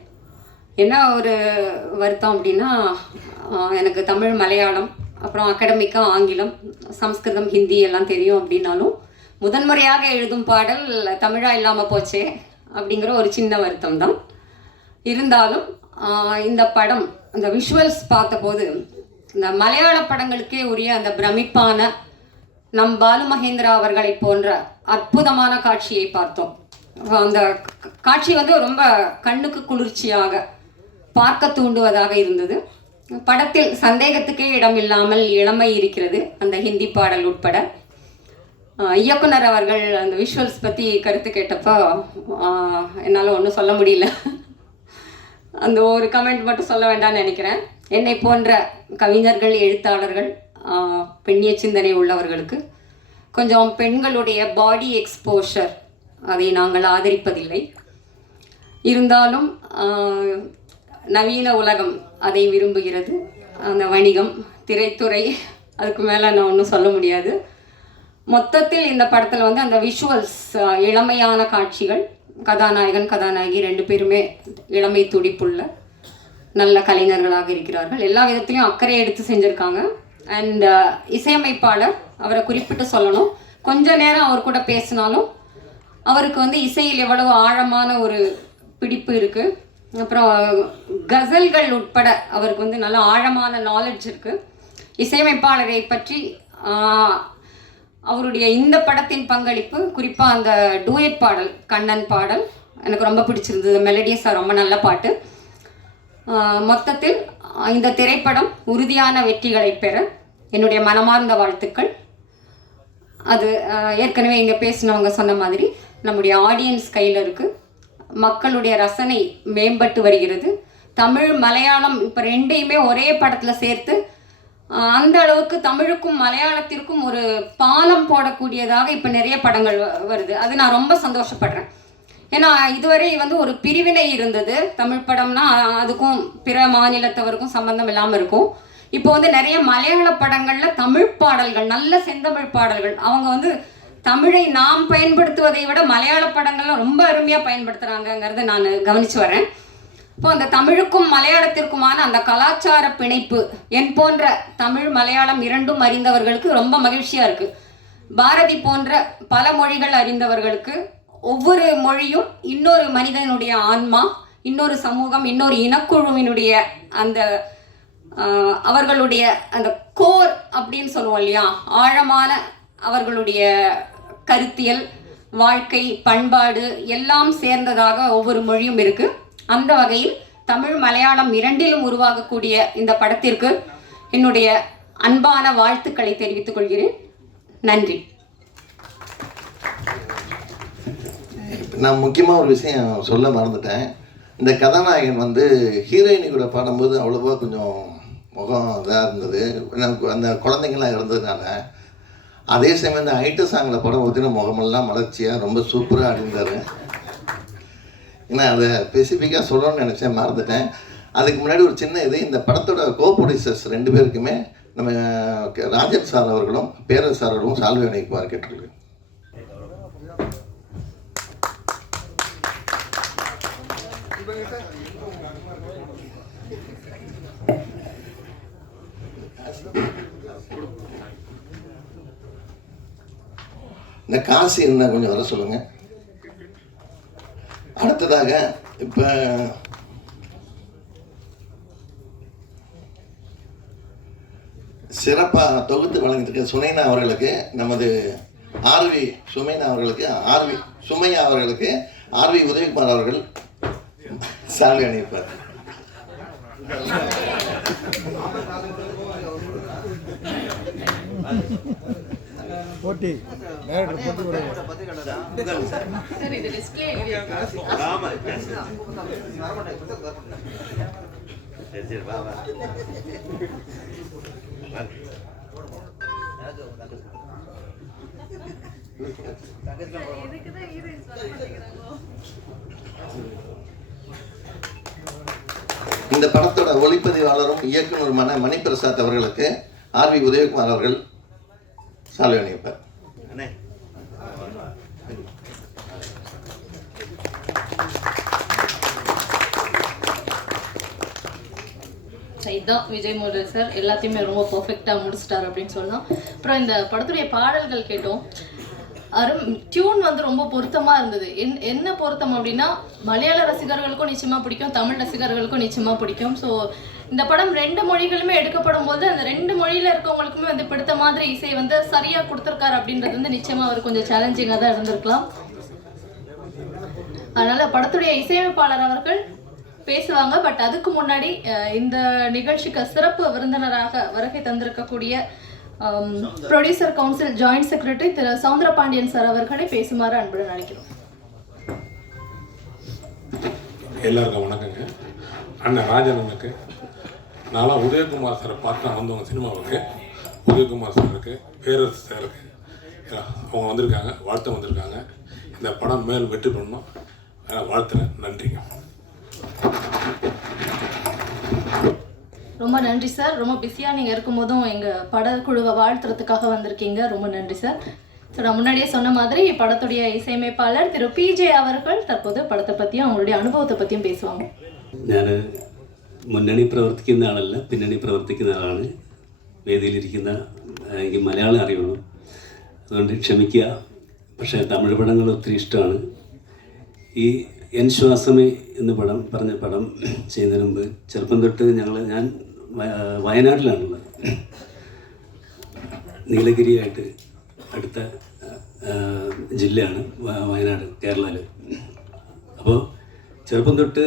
என்ன ஒரு வருத்தம் அப்படின்னா, எனக்கு தமிழ் மலையாளம் அப்புறம் அகடமிக்காக ஆங்கிலம் சம்ஸ்கிருதம் ஹிந்தி எல்லாம் தெரியும் அப்படின்னாலும் முதன்முறையாக எழுதும் பாடல் தமிழாக இல்லாமல் போச்சே அப்படிங்கிற ஒரு சின்ன வருத்தம் தான். இருந்தாலும் இந்த படம் அந்த விஷுவல்ஸ் பார்த்தபோது இந்த மலையாள படங்களுக்கே உரிய அந்த பிரமிப்பான நம் பாலு மகேந்திரா அவர்களை போன்ற அற்புதமான காட்சியை பார்த்தோம். அந்த காட்சி வந்து ரொம்ப கண்ணுக்கு குளிர்ச்சியாக பார்க்க தூண்டுவதாக இருந்தது. படத்தில் சந்தேகத்துக்கே இடமில்லாமல் இளமை இருக்கிறது, அந்த ஹிந்தி பாடல் உட்பட. இயக்குனர் அவர்கள் அந்த விஷுவல்ஸ் பற்றி கருத்து கேட்டப்போ என்னால் ஒன்றும் சொல்ல முடியல. அந்த ஒரு கமெண்ட் மட்டும் சொல்ல வேண்டாம்னு நினைக்கிறேன். என்னை போன்ற கவிஞர்கள், எழுத்தாளர்கள், பெண்ணிய சிந்தனை உள்ளவர்களுக்கு கொஞ்சம் பெண்களுடைய பாடி எக்ஸ்போஷர் அதை நாங்கள் ஆதரிப்பதில்லை. இருந்தாலும் நவீன உலகம் அதை விரும்புகிறது. அந்த வணிகம், திரைத்துறை, அதுக்கு மேலே நான் ஒன்றும் சொல்ல முடியாது. மொத்தத்தில் இந்த படத்தில் வந்து அந்த விஷுவல்ஸ், இளமையான காட்சிகள், கதாநாயகன் கதாநாயகி 2 பேருமே இளமை துடிப்புள்ள நல்ல கலைஞர்களாக இருக்கிறார்கள். எல்லா விதத்துலையும் அக்கறை எடுத்து செஞ்சுருக்காங்க. அண்ட் இசையமைப்பாளர், அவரை குறிப்பிட்டு சொல்லணும். கொஞ்ச நேரம் அவர் கூட பேசினாலும் அவருக்கு வந்து இசையில் எவ்வளவு ஆழமான ஒரு பிடிப்பு இருக்குது. அப்புறம் கசல்கள் உட்பட அவருக்கு வந்து நல்ல ஆழமான நாலேஜ் இருக்குது. இசையமைப்பாளரை பற்றி அவருடைய இந்த படத்தின் பங்களிப்பு, குறிப்பாக அந்த டூயட் பாடல், கண்ணன் பாடல் எனக்கு ரொம்ப பிடிச்சிருந்தது. மெலடியஸாக ரொம்ப நல்ல பாட்டு. மொத்தத்தில் இந்த திரைப்படம் உறுதியான வெற்றிகளை பெற என்னுடைய மனமார்ந்த வாழ்த்துக்கள். அது ஏற்கனவே இங்கே பேசினவங்க சொன்ன மாதிரி நம்முடைய ஆடியன்ஸ் கையில் இருக்குது. மக்களுடைய ரசனை மேம்பட்டு வருகிறது. தமிழ் மலையாளம் இப்போ 2யுமே ஒரே படத்தில் சேர்த்து அந்த அளவுக்கு தமிழுக்கும் மலையாளத்திற்கும் ஒரு பாலம் போடக்கூடியதாக இப்போ நிறைய படங்கள் வருது. அது நான் ரொம்ப சந்தோஷப்படுறேன். ஏன்னா இதுவரை வந்து ஒரு பிரிவினை இருந்தது. தமிழ் படம்னா அதுக்கும் பிற மாநிலத்தவருக்கும் சம்பந்தம் இல்லாமல் இருக்கும். இப்போ வந்து நிறைய மலையாள படங்களில் தமிழ் பாடல்கள், நல்ல செந்தமிழ் பாடல்கள், அவங்க வந்து தமிழை நாம் பயன்படுத்துவதை விட மலையாள படங்கள்லாம் ரொம்ப அருமையாக பயன்படுத்துகிறாங்கங்கிறத நான் கவனித்து வரேன். இப்போ அந்த தமிழுக்கும் மலையாளத்திற்குமான அந்த கலாச்சார பிணைப்பு என் போன்ற தமிழ் மலையாளம் 2ம் அறிந்தவர்களுக்கு ரொம்ப மகிழ்ச்சியாக இருக்குது. பாரதி போன்ற பல மொழிகள் அறிந்தவர்களுக்கு ஒவ்வொரு மொழியும் இன்னொரு மனிதனுடைய ஆன்மா, இன்னொரு சமூகம், இன்னொரு இனக்குழுவினுடைய அந்த அவர்களுடைய அந்த கோர் அப்படின்னு சொல்லுவோம் இல்லையா, ஆழமான அவர்களுடைய கருத்தியல், வாழ்க்கை, பண்பாடு எல்லாம் சேர்ந்ததாக ஒவ்வொரு மொழியும் இருக்குது. அந்த வகையில் தமிழ் மலையாளம் 2லும் உருவாகக்கூடிய இந்த படத்திற்கு என்னுடைய அன்பான வாழ்த்துக்களை தெரிவித்துக் கொள்கிறேன். நன்றி. நான் முக்கியமாக ஒரு விஷயம் சொல்ல மறந்துட்டேன். இந்த கதாநாயகன் வந்து ஹீரோயினி கூட பாடும்போது அவ்வளோவா கொஞ்சம் முகம் இதாக இருந்தது. அந்த குழந்தைங்கள்லாம் இருந்ததுனால. அதே சமயம் இந்த ஐட்டு சாங்கில் படம் பார்த்தீங்கன்னா முகமெல்லாம் மலர்ச்சியாக ரொம்ப சூப்பராக அடைந்தார். ஏன்னா அதை ஸ்பெசிஃபிக்காக சொல்லணும்னு நினச்சேன், மறந்துட்டேன். அதுக்கு முன்னாடி ஒரு சின்ன இது, இந்த படத்தோட கோ ப்ரொடியூசர்ஸ் 2 பேருக்குமே நம்ம ராஜன் சார் அவர்களும் பேரரசு சார் அவர்களும் சால்வை அணிவிக்குமாறு கேட்டுக்கொள்கிறேன். இந்த காசு இருந்தால் கொஞ்சம் வர சொல்லுங்கள். அடுத்ததாக இப்போ சிறப்பாக தொகுத்து வழங்கிட்டு சுமைனா அவர்களுக்கு நமது சுமையா அவர்களுக்கு ஆர்வி உதயகுமார் அவர்கள் சால்வை அணிவிப்பார். போட்டி சார் இது டிஸ்ப்ளே இந்த படத்தோட ஒளிப்பதிவாளரும் இயக்குனருமான மணிபிரசாத் அவர்களுக்கு ஆர்வி உதயகுமார் அவர்கள் சால்வை அணிவிப்பார். இதுதான் விஜய் முருகன் சார் எல்லாத்தையுமே ரொம்ப பர்ஃபெக்டாக முடிச்சிட்டார் அப்படின்னு சொல்லலாம். அப்புறம் இந்த படத்துடைய பாடல்கள் கேட்டோம். டியூன் வந்து ரொம்ப பொருத்தமாக இருந்தது. என்ன பொருத்தம் அப்படின்னா மலையாள ரசிகர்களுக்கும் நிச்சயமாக பிடிக்கும், தமிழ் ரசிகர்களுக்கும் நிச்சயமாக பிடிக்கும். ஸோ இந்த படம் 2 மொழிகளுமே எடுக்கப்படும் போது அந்த 2 மொழியில் இருக்கவங்களுக்குமே வந்து பிடித்த மாதிரி இசை வந்து சரியாக கொடுத்துருக்காரு அப்படின்றது வந்து நிச்சயமாக அவர் கொஞ்சம் சேலஞ்சிங்காக தான் இருந்திருக்கலாம். அதனால் படத்துடைய இசையமைப்பாளர் அவர்கள் பேசுவாங்க. பட் அதுக்கு முன்னாடி இந்த நிகழ்ச்சிக்கு சிறப்பு விருந்தினராக வருகை தந்திருக்கக்கூடிய ப்ரொடியூசர் கவுன்சில் ஜாயிண்ட் செக்ரட்டரி திரு சவுந்தரபாண்டியன் சார் அவர்களை பேசுமாறு அன்புடன் அழைக்கிறோம். எல்லாருக்கும் வணக்கங்க. அண்ணன் ராஜனனுக்கு நான்லாம் உதயகுமார் சாரை பார்த்து வந்தவங்க சினிமாவுக்கு. உதயகுமார் சாருக்கு, பேரரசு சாருக்கு அவங்க வந்திருக்காங்க, வாழ்த்து வந்திருக்காங்க. இந்த படம் மேல் வெற்றி பண்ணணும் வாழ்த்துறேன். நன்றிங்க. ரொம்ப நன்றி சார். ரொம்ப பிஸியாக நீங்கள் இருக்கும்போதும் எங்கள் படக்குழுவை வாழ்த்துறதுக்காக வந்திருக்கீங்க. ரொம்ப நன்றி சார். ஸோ நான் முன்னாடியே சொன்ன மாதிரி படத்துடைய இசையமைப்பாளர் திரு PJ അവர்கள் தற்போது പടത്തെ പറ്റിയും അവരുടെ അനുഭവത്തെ പറ്റിയും பேசுவாங்க. ഞാൻ മുന്നണി പ്രവർത്തിക്കുന്ന ആളല്ല, പിന്നണി പ്രവർത്തിക്കുന്ന ആളാണ്. വേദിയിലിരിക്കുന്ന എനിക്ക് മലയാളം അറിയുള്ളൂ, അതുകൊണ്ട് ക്ഷമിക്കുക. പക്ഷേ തമിഴ് പടങ്ങൾ ഒത്തിരി ഇഷ്ടമാണ്. ഈ എൻ ശ്വാസമേ എന്ന് പറഞ്ഞ പടം ചെയ്യുന്നതിന് മുമ്പ് ചെറുപ്പം തൊട്ട് ഞാൻ വയനാട്ടിലാണുള്ളത്. നീലഗിരിയായിട്ട് അടുത്ത ജില്ലയാണ് വയനാട്, കേരളയിൽ. അപ്പോൾ ചെറുപ്പം തൊട്ട്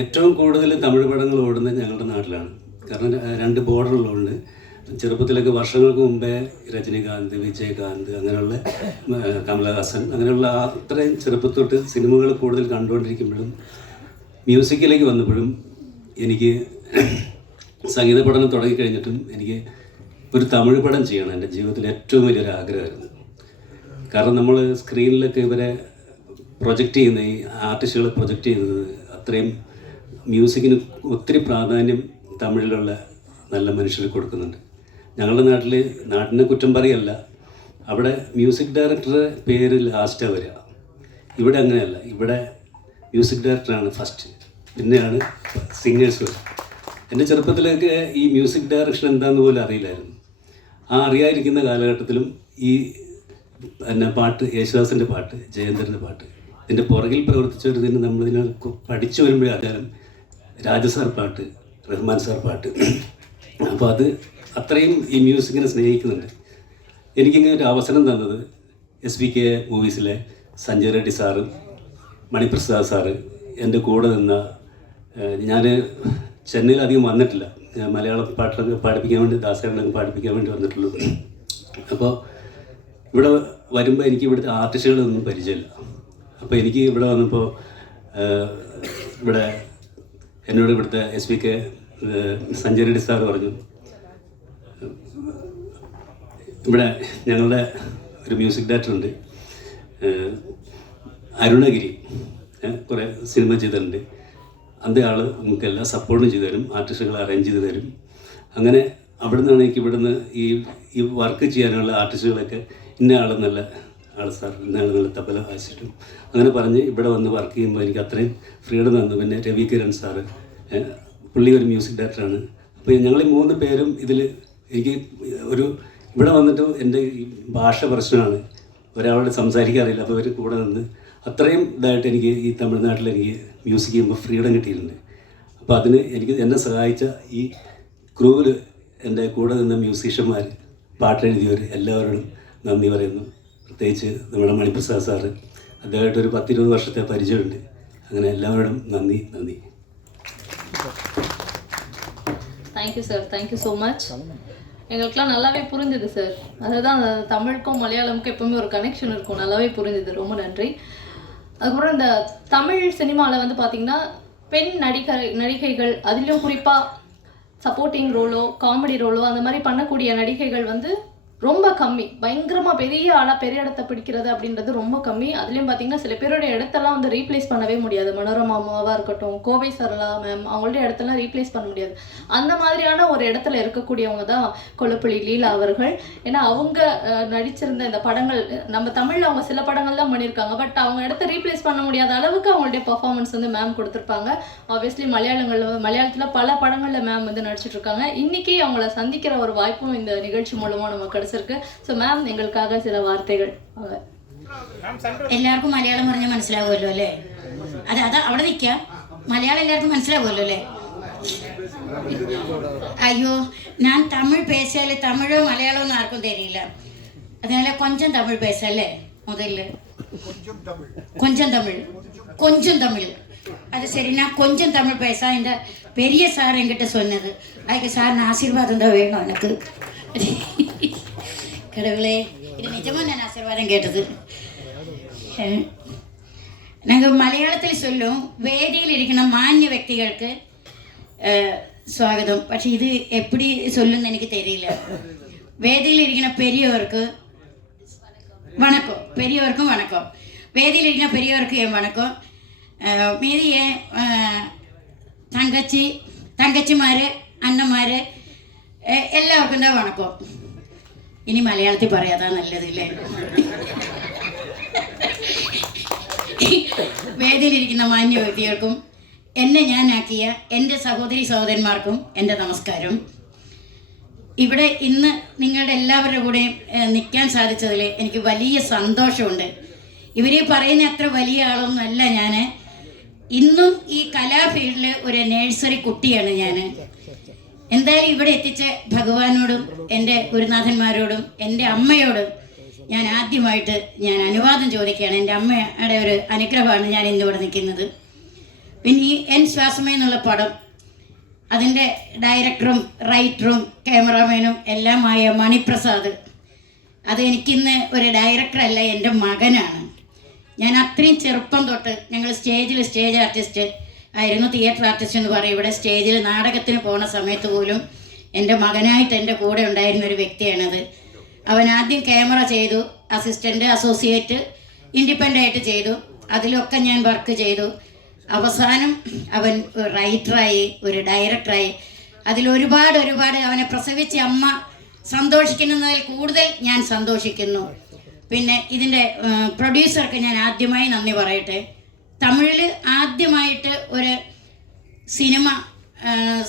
ഏറ്റവും കൂടുതൽ തമിഴ് പടങ്ങൾ ഓടുന്നത് ഞങ്ങളുടെ നാട്ടിലാണ്. കാരണം 2 ബോർഡറുള്ളതുകൊണ്ട് ചെറുപ്പത്തിലൊക്കെ വർഷങ്ങൾക്ക് മുമ്പേ രജനികാന്ത്, വിജയകാന്ത്, അങ്ങനെയുള്ള കമലഹാസൻ, അങ്ങനെയുള്ള അത്രയും ചെറുപ്പത്തൊട്ട് സിനിമകൾ കൂടുതൽ കണ്ടുകൊണ്ടിരിക്കുമ്പോഴും മ്യൂസിക്കിലേക്ക് വന്നപ്പോഴും എനിക്ക് സംഗീത പഠനം തുടങ്ങിക്കഴിഞ്ഞിട്ടും എനിക്ക് ഒരു തമിഴ് പടം ചെയ്യണം എൻ്റെ ജീവിതത്തിൽ ഏറ്റവും വലിയൊരു ആഗ്രഹമായിരുന്നു. കാരണം നമ്മൾ സ്ക്രീനിലൊക്കെ ഇവരെ പ്രൊജക്റ്റ് ചെയ്യുന്ന ഈ ആർട്ടിസ്റ്റുകളെ പ്രൊജക്റ്റ് ചെയ്യുന്നത് അത്രയും മ്യൂസിക്കിന് ഒത്തിരി പ്രാധാന്യം തമിഴിലുള്ള നല്ല മനുഷ്യർ കൊടുക്കുന്നുണ്ട്. ഞങ്ങളുടെ നാട്ടിനെ കുറ്റം പറയല്ല, അവിടെ മ്യൂസിക് ഡയറക്ടറുടെ പേര് ലാസ്റ്റാണ് വരിക. ഇവിടെ അങ്ങനെയല്ല, ഇവിടെ മ്യൂസിക് ഡയറക്ടറാണ് ഫസ്റ്റ്, പിന്നെയാണ് സിംഗേഴ്സ് വരിക. എൻ്റെ ചെറുപ്പത്തിലൊക്കെ ഈ മ്യൂസിക് ഡയറക്ഷൻ എന്താണെന്ന് പോലും അറിയില്ലായിരുന്നു. ആ അറിയാതിരിക്കുന്ന കാലഘട്ടത്തിലും ഈ പാട്ട്, യേശുദാസിൻ്റെ പാട്ട്, ജയന്തൻ്റെ പാട്ട്, ഇതിൻ്റെ പുറകിൽ പ്രവർത്തിച്ചവരിതിന് നമ്മളിതിനെ പഠിച്ചു വരുമ്പോഴേ അറിയാലും രാജസാർ പാട്ട്, റഹ്മാൻ സാർ പാട്ട്. അപ്പോൾ അത് അത്രയും ഈ മ്യൂസിക്കിനെ സ്നേഹിക്കുന്നുണ്ട്. എനിക്കിങ്ങനെ ഒരു അവസരം തന്നത് SBK മൂവീസിലെ സഞ്ജയ് റെഡ്ഡി സാറ്, മണിപ്രസാദ് സാറ് എൻ്റെ കൂടെ നിന്ന. ഞാൻ ചെന്നൈയിൽ അധികം വന്നിട്ടില്ല, ഞാൻ മലയാളം പാട്ടൊക്കെ പഠിപ്പിക്കാൻ വേണ്ടി, ദാസേട്ടനൊക്കെ പഠിപ്പിക്കാൻ വേണ്ടി വന്നിട്ടുള്ളൂ. അപ്പോൾ ഇവിടെ വരുമ്പോൾ എനിക്ക് ഇവിടുത്തെ ആർട്ടിസ്റ്റുകളൊന്നും പരിചയമില്ല. അപ്പോൾ എനിക്ക് ഇവിടെ വന്നപ്പോൾ എന്നോട് ഇവിടുത്തെ SBK സഞ്ജയ് റെഡ്ഡി സാർ പറഞ്ഞു, ഇവിടെ ഞങ്ങളുടെ ഒരു മ്യൂസിക് ഡയറക്ടറുണ്ട് അരുണഗിരി, കുറേ സിനിമ ചെയ്തിട്ടുണ്ട്, അതേ ആൾ നമുക്ക് എല്ലാ സപ്പോർട്ടും ചെയ്തു തരും, ആർട്ടിസ്റ്റുകളെ അറേഞ്ച് ചെയ്ത് തരും. അങ്ങനെ അവിടെ നിന്നാണ് എനിക്ക് ഇവിടുന്ന് ഈ വർക്ക് ചെയ്യാനുള്ള ആർട്ടിസ്റ്റുകളൊക്കെ ഇന്ന ആൾ നല്ല ആൾ സാർ, ഇന്ന ആൾ നല്ല തബല വായിച്ചിട്ടും അങ്ങനെ പറഞ്ഞ് ഇവിടെ വന്ന് വർക്ക് ചെയ്യുമ്പോൾ എനിക്ക് അത്രയും ഫ്രീഡം തന്നു. പിന്നെ രവി കിരൺ സാറ്, പുള്ളി ഒരു മ്യൂസിക് ഡയറക്ടറാണ്. അപ്പോൾ ഞങ്ങൾ ഈ 3 പേരും ഇതിൽ എനിക്ക് ഇവിടെ വന്നിട്ട് എൻ്റെ ഈ ഭാഷ പ്രശ്നമാണ്, ഒരാളോട് സംസാരിക്കാറില്ല. അപ്പോൾ ഇവർ കൂടെ നിന്ന് അത്രയും ഇതായിട്ട് എനിക്ക് ഈ തമിഴ്നാട്ടിൽ എനിക്ക് മ്യൂസിക് ചെയ്യുമ്പോൾ ഫ്രീഡം കിട്ടിയിട്ടുണ്ട്. അപ്പോൾ അതിന് എന്നെ സഹായിച്ച ഈ ക്രൂവിൽ എൻ്റെ കൂടെ നിന്ന മ്യൂസീഷ്യന്മാർ, പാട്ടെഴുതിയവർ എല്ലാവരോടും നന്ദി പറയുന്നു. പ്രത്യേകിച്ച് നമ്മുടെ മണിപ്രസാദ് സാറ്, അദ്ദേഹമായിട്ട് ഒരു 10-20 വർഷത്തെ പരിചയമുണ്ട്. അങ്ങനെ എല്ലാവരോടും നന്ദി. Thank you sir, thank you so much. எங்களுக்குலாம் நல்லாவே புரிஞ்சுது சார். அதுதான் தமிழுக்கும் மலையாளமுக்கும் எப்பவுமே ஒரு கனெக்ஷன் இருக்கும், நல்லாவே புரிஞ்சுது. ரொம்ப நன்றி. அதுக்கப்புறம் இந்த தமிழ் சினிமாவில் வந்து பார்த்திங்கன்னா பெண் நடிகைகள் அதிலும் குறிப்பாக சப்போர்ட்டிங் ரோலோ காமெடி ரோலோ அந்த மாதிரி பண்ணக்கூடிய நடிகைகள் வந்து ரொம்ப கம்மி. பயங்கரமாக பெரிய ஆளாக பெரிய இடத்த பிடிக்கிறது அப்படின்றது ரொம்ப கம்மி. அதுலேயும் பார்த்திங்கன்னா சில பேரோட இடத்தெல்லாம் வந்து ரீப்ளேஸ் பண்ணவே முடியாது. மனோரமாவாக இருக்கட்டும், கோவை சரளா மேம், அவங்களோட இடத்தெல்லாம் ரீப்ளேஸ் பண்ண முடியாது. அந்த மாதிரியான ஒரு இடத்துல இருக்கக்கூடியவங்க தான் கொலப்புள்ளி லீலா அவர்கள். ஏன்னா அவங்க நடிச்சிருந்த இந்த படங்கள், நம்ம தமிழில் அவங்க சில படங்கள் தான் பண்ணியிருக்காங்க, பட் அவங்க இடத்த ரீப்ளேஸ் பண்ண முடியாத அளவுக்கு அவங்களுடைய பர்ஃபார்மன்ஸ் வந்து மேம் கொடுத்துருப்பாங்க. ஆப்வியஸ்லி மலையாளத்தில் பல படங்களில் மேம் வந்து நடிச்சிட்ருக்காங்க. இன்றைக்கி அவங்கள சந்திக்கிற ஒரு வாய்ப்பும் இந்த நிகழ்ச்சி மூலமாக நமக்கு கிடைச்சிருக்கு. സോ മാം, നിങ്ങൾക്കാകെ ചില വാർത്തകൾ. എല്ലാവർക്കും മലയാളം പറഞ്ഞാൽ മനസ്സിലാവുമല്ലോ അല്ലേ? അത് അവിടെ നിൽക്കാം, മലയാളം എല്ലാവർക്കും മനസ്സിലാവുമല്ലോ അല്ലേ? അയ്യോ, ഞാൻ തമിഴ് പേശാല് തമിഴോ മലയാളമോ ഒന്നും ആർക്കും തരില്ല. அதனால கொஞ்சம் தமிழ் பேசல முதல்ல. கொஞ்சம் தமிழ். அது சரி, நான் கொஞ்சம் தமிழ் பேச இந்த பெரிய சார் என்கிட்ட சொன்னது. அதுக்கு சார் நான் ஆசீர்வாதம் தான் வேணும் எனக்கு. கடவுளே, இது நிஜமாக நான் ஆசீர்வாதம் கேட்டது. நாங்கள் മലയാളത്തിൽ ചൊല്ലും വേദിയിലിരിക്കുന്ന മാന്യ വ്യക്തികൾക്ക് സ്വാഗതം. പക്ഷെ ഇത് എപ്പടി ചൊല്ലുമെന്ന് എനിക്ക് தெரியல. വേദിയിലിരിക്കുന്ന பெரியவருக்கு வணக்கம், பெரியவருக்கும் வணக்கம். வேதியிலிருக்கிற பெரியவருக்கு என் வணக்கம். மீதி என் തങ്കച്ചിമാര്, അണ്ണന്മാര് എല്ലാവർക്കും എന്താ വണക്കം. ഇനി മലയാളത്തിൽ പറയാതാ നല്ലതില്ലേ? വേദിയിലിരിക്കുന്ന മാന്യ വ്യക്തികൾക്കും എന്നെ ഞാനാക്കിയ എൻ്റെ സഹോദരി സഹോദരന്മാർക്കും എൻ്റെ നമസ്കാരം. ഇവിടെ ഇന്ന് നിങ്ങളുടെ എല്ലാവരുടെ കൂടെയും നിൽക്കാൻ സാധിച്ചതിൽ എനിക്ക് വലിയ സന്തോഷമുണ്ട്. ഇവർ പറയുന്ന അത്ര വലിയ ആളൊന്നുമല്ല ഞാൻ. ഇന്നും ഈ കലാഫീൽഡിൽ ഒരു നേഴ്സറി കുട്ടിയാണ് ഞാൻ. എന്തായാലും ഇവിടെ എത്തിച്ച ഭഗവാനോടും എൻ്റെ ഗുരുനാഥന്മാരോടും എൻ്റെ അമ്മയോടും ഞാൻ ആദ്യമായിട്ട് അനുവാദം ചോദിക്കുകയാണ്. എൻ്റെ അമ്മയുടെ ഒരു അനുഗ്രഹമാണ് ഞാൻ ഇന്നിവിടെ നിൽക്കുന്നത്. പിന്നെ ഈ എൻ ശ്വാസമേ എന്നുള്ള പടം, അതിൻ്റെ ഡയറക്ടറും റൈറ്ററും ക്യാമറാമാനും എല്ലാമായ മണിപ്രസാദ്, അത് എനിക്കിന്ന് ഒരു ഡയറക്ടറല്ല, എൻ്റെ മകനാണ്. ഞാൻ അത്രയും ചെറുപ്പം തൊട്ട് ഞങ്ങൾ സ്റ്റേജ് ആർട്ടിസ്റ്റ് ആയിരുന്നു, തിയേറ്റർ ആർട്ടിസ്റ്റ് എന്ന് പറയും. ഇവിടെ സ്റ്റേജിൽ നാടകത്തിന് പോകുന്ന സമയത്ത് പോലും എൻ്റെ മകനായിട്ട് എൻ്റെ കൂടെ ഉണ്ടായിരുന്ന ഒരു വ്യക്തിയാണത്. അവൻ ആദ്യം ക്യാമറ ചെയ്തു, അസിസ്റ്റൻ്റ്, അസോസിയേറ്റ്, ഇൻഡിപെൻഡൻ്റ് ആയിട്ട് ചെയ്തു. അതിലൊക്കെ ഞാൻ വർക്ക് ചെയ്തു. അവസാനം അവൻ റൈറ്ററായി, ഒരു ഡയറക്ടറായി. അതിലൊരുപാട് അവനെ പ്രസവിച്ച അമ്മ സന്തോഷിക്കുന്നതിൽ കൂടുതൽ ഞാൻ സന്തോഷിക്കുന്നു. പിന്നെ ഇതിൻ്റെ പ്രൊഡ്യൂസർക്ക് ഞാൻ ആദ്യമായി നന്ദി പറയട്ടെ. തമിഴിൽ ആദ്യമായിട്ട് ഒരു സിനിമ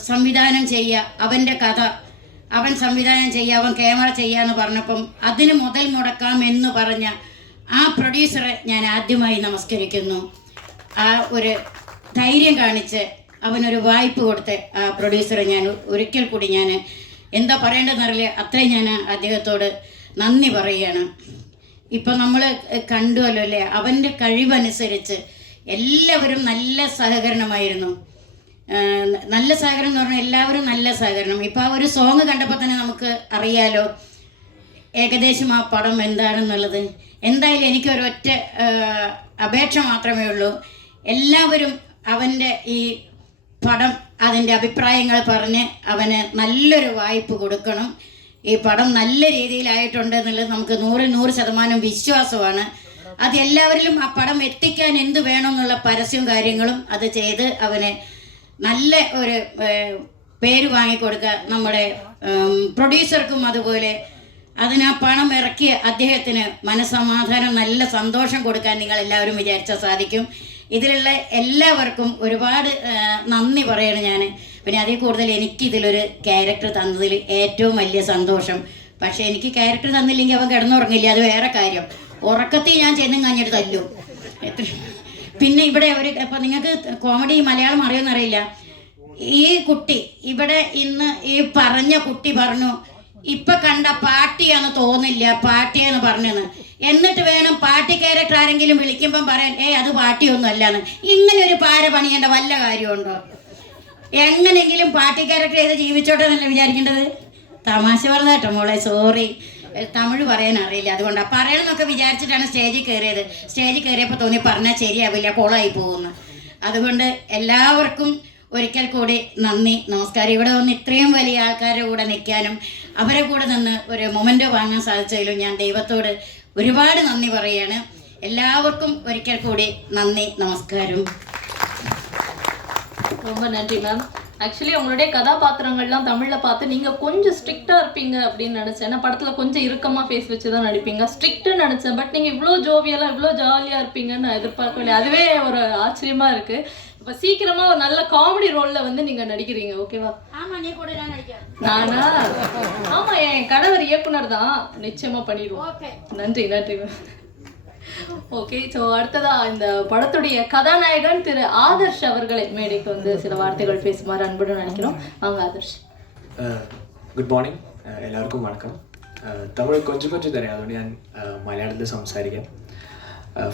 സംവിധാനം ചെയ്യുക, അവൻ്റെ കഥ അവൻ സംവിധാനം ചെയ്യുക, അവൻ ക്യാമറ ചെയ്യാമെന്ന് പറഞ്ഞപ്പം അതിന് മുതൽ മുടക്കാമെന്ന് പറഞ്ഞ ആ പ്രൊഡ്യൂസറെ ഞാൻ ആദ്യമായി നമസ്കരിക്കുന്നു. ആ ഒരു ധൈര്യം കാണിച്ച് അവനൊരു വായ്പ കൊടുത്ത് ആ പ്രൊഡ്യൂസറെ ഞാൻ ഒരിക്കൽ കൂടി ഞാൻ എന്താ പറയേണ്ടതെന്നറിയില്ല, അത്രയും ഞാൻ അദ്ദേഹത്തോട് നന്ദി പറയുകയാണ്. ഇപ്പം നമ്മൾ കണ്ടുവല്ലോ അല്ലേ, അവൻ്റെ കഴിവനുസരിച്ച് എല്ലാവരും നല്ല സഹകരണമായിരുന്നു. നല്ല സഹകരണം എന്ന് പറഞ്ഞാൽ എല്ലാവരും നല്ല സഹകരണം. ഇപ്പോൾ ആ ഒരു സോങ് കണ്ടപ്പോൾ തന്നെ നമുക്ക് അറിയാലോ ഏകദേശം ആ പടം എന്താണെന്നുള്ളത്. എന്തായാലും എനിക്കൊരൊറ്റ അപേക്ഷ മാത്രമേ ഉള്ളൂ, എല്ലാവരും അവൻ്റെ ഈ പടം അതിൻ്റെ അഭിപ്രായങ്ങൾ പറഞ്ഞ് അവന് നല്ലൊരു വായ്പ കൊടുക്കണം. ഈ പടം നല്ല രീതിയിലായിട്ടുണ്ട് എന്നുള്ളത് നമുക്ക് 100% വിശ്വാസമാണ്. അത് എല്ലാവരിലും ആ പടം എത്തിക്കാൻ എന്ത് വേണമെന്നുള്ള പരസ്യവും കാര്യങ്ങളും അത് ചെയ്ത് അവനെ നല്ല ഒരു പേര് വാങ്ങിക്കൊടുക്കുക. നമ്മുടെ പ്രൊഡ്യൂസർക്കും അതുപോലെ അതിന് ആ പണം ഇറക്കിയ അദ്ദേഹത്തിന് മനസ്സമാധാനം, നല്ല സന്തോഷം കൊടുക്കാൻ നിങ്ങൾ എല്ലാവരും വിചാരിച്ചാൽ സാധിക്കും. ഇതിലുള്ള എല്ലാവർക്കും ഒരുപാട് നന്ദി പറയണം ഞാൻ. പിന്നെ അതിൽ കൂടുതൽ എനിക്കിതിലൊരു ക്യാരക്ടർ തന്നതിൽ ഏറ്റവും വലിയ സന്തോഷം. പക്ഷേ എനിക്ക് ക്യാരക്ടർ തന്നില്ലെങ്കിൽ അവൻ കിടന്നുറങ്ങില്ല, അത് വേറെ കാര്യം. ഉറക്കത്തിൽ ഞാൻ ചെന്നും കഞ്ഞിട്ട് തല്ലും. പിന്നെ ഇവിടെ ഒരു ഇപ്പോൾ നിങ്ങൾക്ക് കോമഡി മലയാളം അറിയുമെന്നറിയില്ല. ഈ കുട്ടി ഇവിടെ ഇന്ന് ഈ പറഞ്ഞ കുട്ടി പറഞ്ഞു, ഇപ്പം കണ്ട പാട്ടിയാന്ന് തോന്നില്ല, പാട്ടിയാന്ന് പറഞ്ഞെന്ന്. എന്നിട്ട് വേണം പാട്ടി ക്യാരക്ടർ ആരെങ്കിലും വിളിക്കുമ്പം പറയാൻ അത് പാട്ടിയൊന്നും അല്ലാന്ന്. ഇങ്ങനെ ഒരു പാര പണിയേണ്ട വല്ല കാര്യമുണ്ടോ? എങ്ങനെയെങ്കിലും പാട്ടി ക്യാരക്ടർ ചെയ്ത് ജീവിച്ചോട്ടെ എന്നല്ല വിചാരിക്കേണ്ടത്. തമാശ പറഞ്ഞാട്ടോ മോളെ, സോറി, തമിഴ് പറയാൻ അറിയില്ല, അതുകൊണ്ടാണ് പറയണമെന്നൊക്കെ വിചാരിച്ചിട്ടാണ് സ്റ്റേജിൽ കയറിയത്. സ്റ്റേജിൽ കയറിയപ്പോൾ തോന്നി പറഞ്ഞാൽ ശരിയാവില്ല, കോളായി പോകുന്നു. അതുകൊണ്ട് എല്ലാവർക്കും ഒരിക്കൽ കൂടി നന്ദി, നമസ്കാരം. ഇവിടെ വന്ന് ഇത്രയും വലിയ ആൾക്കാരുടെ കൂടെ നിൽക്കാനും അവരെ കൂടെ നിന്ന് ഒരു മൊമെൻ്റ് വാങ്ങാൻ സാധിച്ചതിലും ഞാൻ ദൈവത്തോട് ഒരുപാട് നന്ദി പറയുകയാണ്. എല്ലാവർക്കും ഒരിക്കൽ കൂടി നന്ദി, നമസ്കാരം. ரொம்ப நன்றி மேம். ஆக்சுவலி உங்களுடைய கதாபாத்திரங்கள்லாம் தமிழில் பார்த்து நீங்கள் கொஞ்சம் ஸ்ட்ரிக்டாக இருப்பீங்க அப்படின்னு நினச்சேன். ஏன்னா படத்தில் கொஞ்சம் இறுக்கமாக ஃபேஸ் வச்சு தான் நடிப்பீங்க, ஸ்ட்ரிக்ட்டுன்னு நினச்சேன். பட் நீங்கள் இவ்வளோ ஜோவியலாக இவ்வளோ ஜாலியாக இருப்பீங்கன்னு நான் எதிர்பார்க்கவில்லை. அதுவே ஒரு ஆச்சரியமாக இருக்குது. இப்போ சீக்கிரமாக ஒரு நல்ல காமெடி ரோலில் வந்து நீங்கள் நடிக்கிறீங்க, ஓகேவா? ஆமாம், நீ கூட நான் நடிக்கிறேன். நானா? ஆமாம், என் கணவர் இயக்குனர் தான், நிச்சயமாக பண்ணிடுவோம். ஓகே, நன்றி நன்றி மேம். ஓகே, ஸோ அடுத்ததா இந்த படத்துடைய கதாநாயகன் திரு ஆதர்ஷ் அவர்களை மேடைக்கு வந்து சில வார்த்தைகள் பேசுமாறு அன்புடன் நினைக்கிறோம். வாங்க ஆதர்ஷ். ഗുഡ് മോർണിംഗ്, എല്ലാവർക്കും വണക്കം. തമിഴ് കുറച്ച് തരാം, അതുകൊണ്ട് ഞാൻ മലയാളത്തിൽ സംസാരിക്കാം.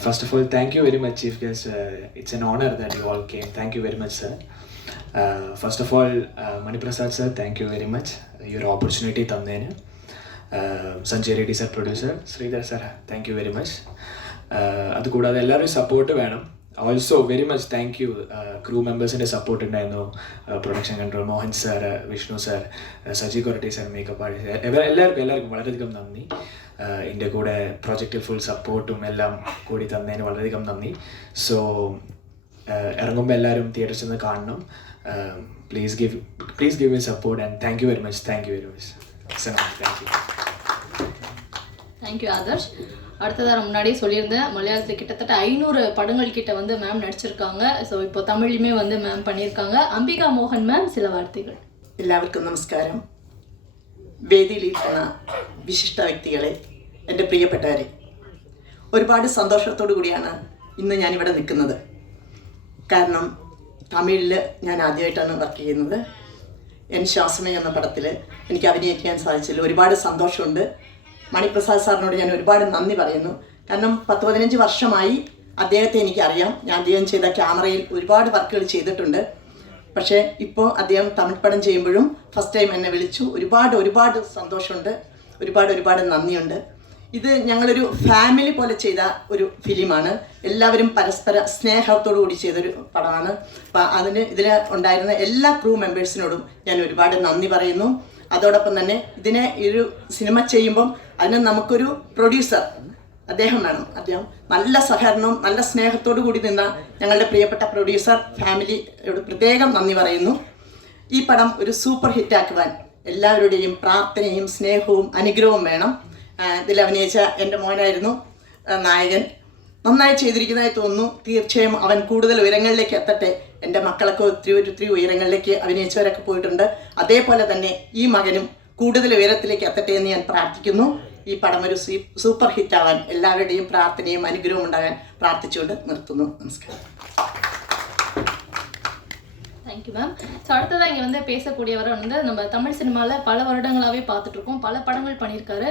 First of all thank you very much chief guest. It's an honour that you all came. Thank you very much sir. First of all Maniprasad sir, thank you very much ഈ ഒരു ഓപ്പർച്യൂണിറ്റി തന്നതിന്. Sanjay Reddy sir producer, Sridhar sir, thank you very much. അതുകൂടാതെ എല്ലാവരും support വേണം. Also very much thank you crew മെമ്പേഴ്സിൻ്റെ support ഉണ്ടായിരുന്നു. Production control Mohan sir, Vishnu sir, Saji Koratty sir, makeup artist, എല്ലാവർക്കും വളരെയധികം നന്ദി. എൻ്റെ കൂടെ പ്രോജക്റ്റിൽ ഫുൾ സപ്പോർട്ടും എല്ലാം കൂടി തന്നതിന് വളരെയധികം നന്ദി. സോ ഇറങ്ങുമ്പോൾ എല്ലാവരും തിയേറ്ററിൽ നിന്ന് കാണണം. Please give me support and thank you very much. Thank you very much. Thank you Adarsh. அடுத்ததாக நான் முன்னாடியே சொல்லியிருந்தேன், மலையாளத்தில் கிட்டத்தட்ட 500 படங்கள் கிட்ட வந்து மேம் நடிச்சிருக்காங்க. ஸோ இப்போ தமிழ்லையுமே வந்து மேம் பண்ணியிருக்காங்க. அம்பிகா மோகன் மேம் சில വാർത്തകൾ. എല്ലാവർക്കും നമസ്കാരം. വേദിയിലിരിക്കുന്ന വിശിഷ്ട വ്യക്തികളെ, എൻ്റെ പ്രിയപ്പെട്ടവരെ, ഒരുപാട് സന്തോഷത്തോടു കൂടിയാണ് ഇന്ന് ഞാനിവിടെ നിൽക്കുന്നത്. കാരണം തമിഴിൽ ഞാൻ ആദ്യമായിട്ടാണ് വർക്ക് ചെയ്യുന്നത്. എൻ ശ്വാസമേ എന്ന പടത്തിൽ എനിക്ക് അഭിനയിക്കാൻ സാധിച്ചതിൽ ഒരുപാട് സന്തോഷമുണ്ട്. മണിപ്രസാദ് സാറിനോട് ഞാൻ ഒരുപാട് നന്ദി പറയുന്നു. കാരണം 10-15 വർഷമായി അദ്ദേഹത്തെ എനിക്കറിയാം. ഞാൻ അദ്ദേഹം ചെയ്ത ക്യാമറയിൽ ഒരുപാട് വർക്കുകൾ ചെയ്തിട്ടുണ്ട്. പക്ഷേ ഇപ്പോൾ അദ്ദേഹം തമിഴ് പടം ചെയ്യുമ്പോഴും ഫസ്റ്റ് ടൈം എന്നെ വിളിച്ചു. ഒരുപാട് സന്തോഷമുണ്ട്, ഒരുപാട് നന്ദിയുണ്ട്. ഇത് ഞങ്ങളൊരു ഫാമിലി പോലെ ചെയ്ത ഒരു ഫിലിമാണ്. എല്ലാവരും പരസ്പര സ്നേഹത്തോടു കൂടി ചെയ്തൊരു പടമാണ്. അപ്പം ഇതിൽ ഉണ്ടായിരുന്ന എല്ലാ ക്രൂ മെമ്പേഴ്സിനോടും ഞാൻ ഒരുപാട് നന്ദി പറയുന്നു. അതോടൊപ്പം തന്നെ ഇതിനെ ഒരു സിനിമ ചെയ്യുമ്പം അതിന് നമുക്കൊരു പ്രൊഡ്യൂസർ അദ്ദേഹം വേണം. അദ്ദേഹം നല്ല സഹകരണവും നല്ല സ്നേഹത്തോടു കൂടി നിന്ന ഞങ്ങളുടെ പ്രിയപ്പെട്ട പ്രൊഡ്യൂസർ ഫാമിലിയോട് പ്രത്യേകം നന്ദി പറയുന്നു. ഈ പടം ഒരു സൂപ്പർ ഹിറ്റാക്കുവാൻ എല്ലാവരുടെയും പ്രാർത്ഥനയും സ്നേഹവും അനുഗ്രഹവും വേണം. ഇതിൽ അഭിനയിച്ച എൻ്റെ മോനായിരുന്നു നായകൻ. നന്നായി ചെയ്തിരിക്കുന്നതായി തോന്നുന്നു. തീർച്ചയായും അവൻ കൂടുതൽ ഉയരങ്ങളിലേക്ക് എത്തട്ടെ. എൻ്റെ മക്കളൊക്കെ ഒത്തിരി ഉയരങ്ങളിലേക്ക് അഭിനയിച്ചവരൊക്കെ പോയിട്ടുണ്ട്. അതേപോലെ തന്നെ ഈ മകനും കൂടുതൽ ഉയരത്തിലേക്ക് എത്തട്ടെ എന്ന് ഞാൻ പ്രാർത്ഥിക്കുന്നു. ഈ പടം ഒരു സൂപ്പർ ഹിറ്റാവാൻ എല്ലാവരുടെയും പ്രാർത്ഥനയും അനുഗ്രഹവും ഉണ്ടാകാൻ പ്രാർത്ഥിച്ചുകൊണ്ട് നിർത്തുന്നു. നമസ്കാരം. Thank you ma'am. ஸோ அடுத்ததாக இங்கே வந்து பேசக்கூடியவர் வந்து நம்ம தமிழ் சினிமாவில் பல வருடங்களாகவே பார்த்துட்ருக்கோம். பல படங்கள் பண்ணியிருக்காரு.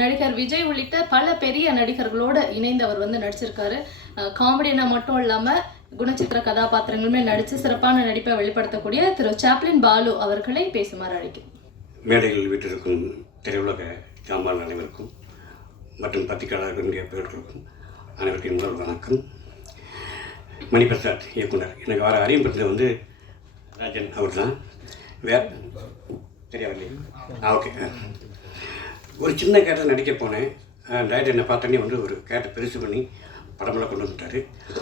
நடிகர் விஜய் உள்ளிட்ட பல பெரிய நடிகர்களோடு இணைந்து அவர் வந்து நடிச்சிருக்காரு. காமெடினா மட்டும் இல்லாமல் குணச்சித்திர கதாபாத்திரங்களுமே நடித்து சிறப்பான நடிப்பை வெளிப்படுத்தக்கூடிய திரு சாப்ளின் பாலு அவர்களை பேசுமாறு அழைக்கும். மேடைகள் வீட்டிற்கும் திரையுலக ஜாம்பான் அனைவருக்கும் மற்றும் பத்திரிகையாளர்களுடைய பேர்களுக்கும் அனைவருக்கும் முதல் வணக்கம். மணிபிரசாத் இயக்குனர் எனக்கு வர அறிமுகத்தில் வந்து ராஜன் அவர் தான். தெரியாது. ஓகே. ஒரு சின்ன கேரக்டர் நடிக்க போனேன். டைரக்டர் என்னை பார்த்தோன்னே வந்து ஒரு கேரக்டர் பெருசு பண்ணி படமெல்லாம் கொண்டு வந்துட்டார்.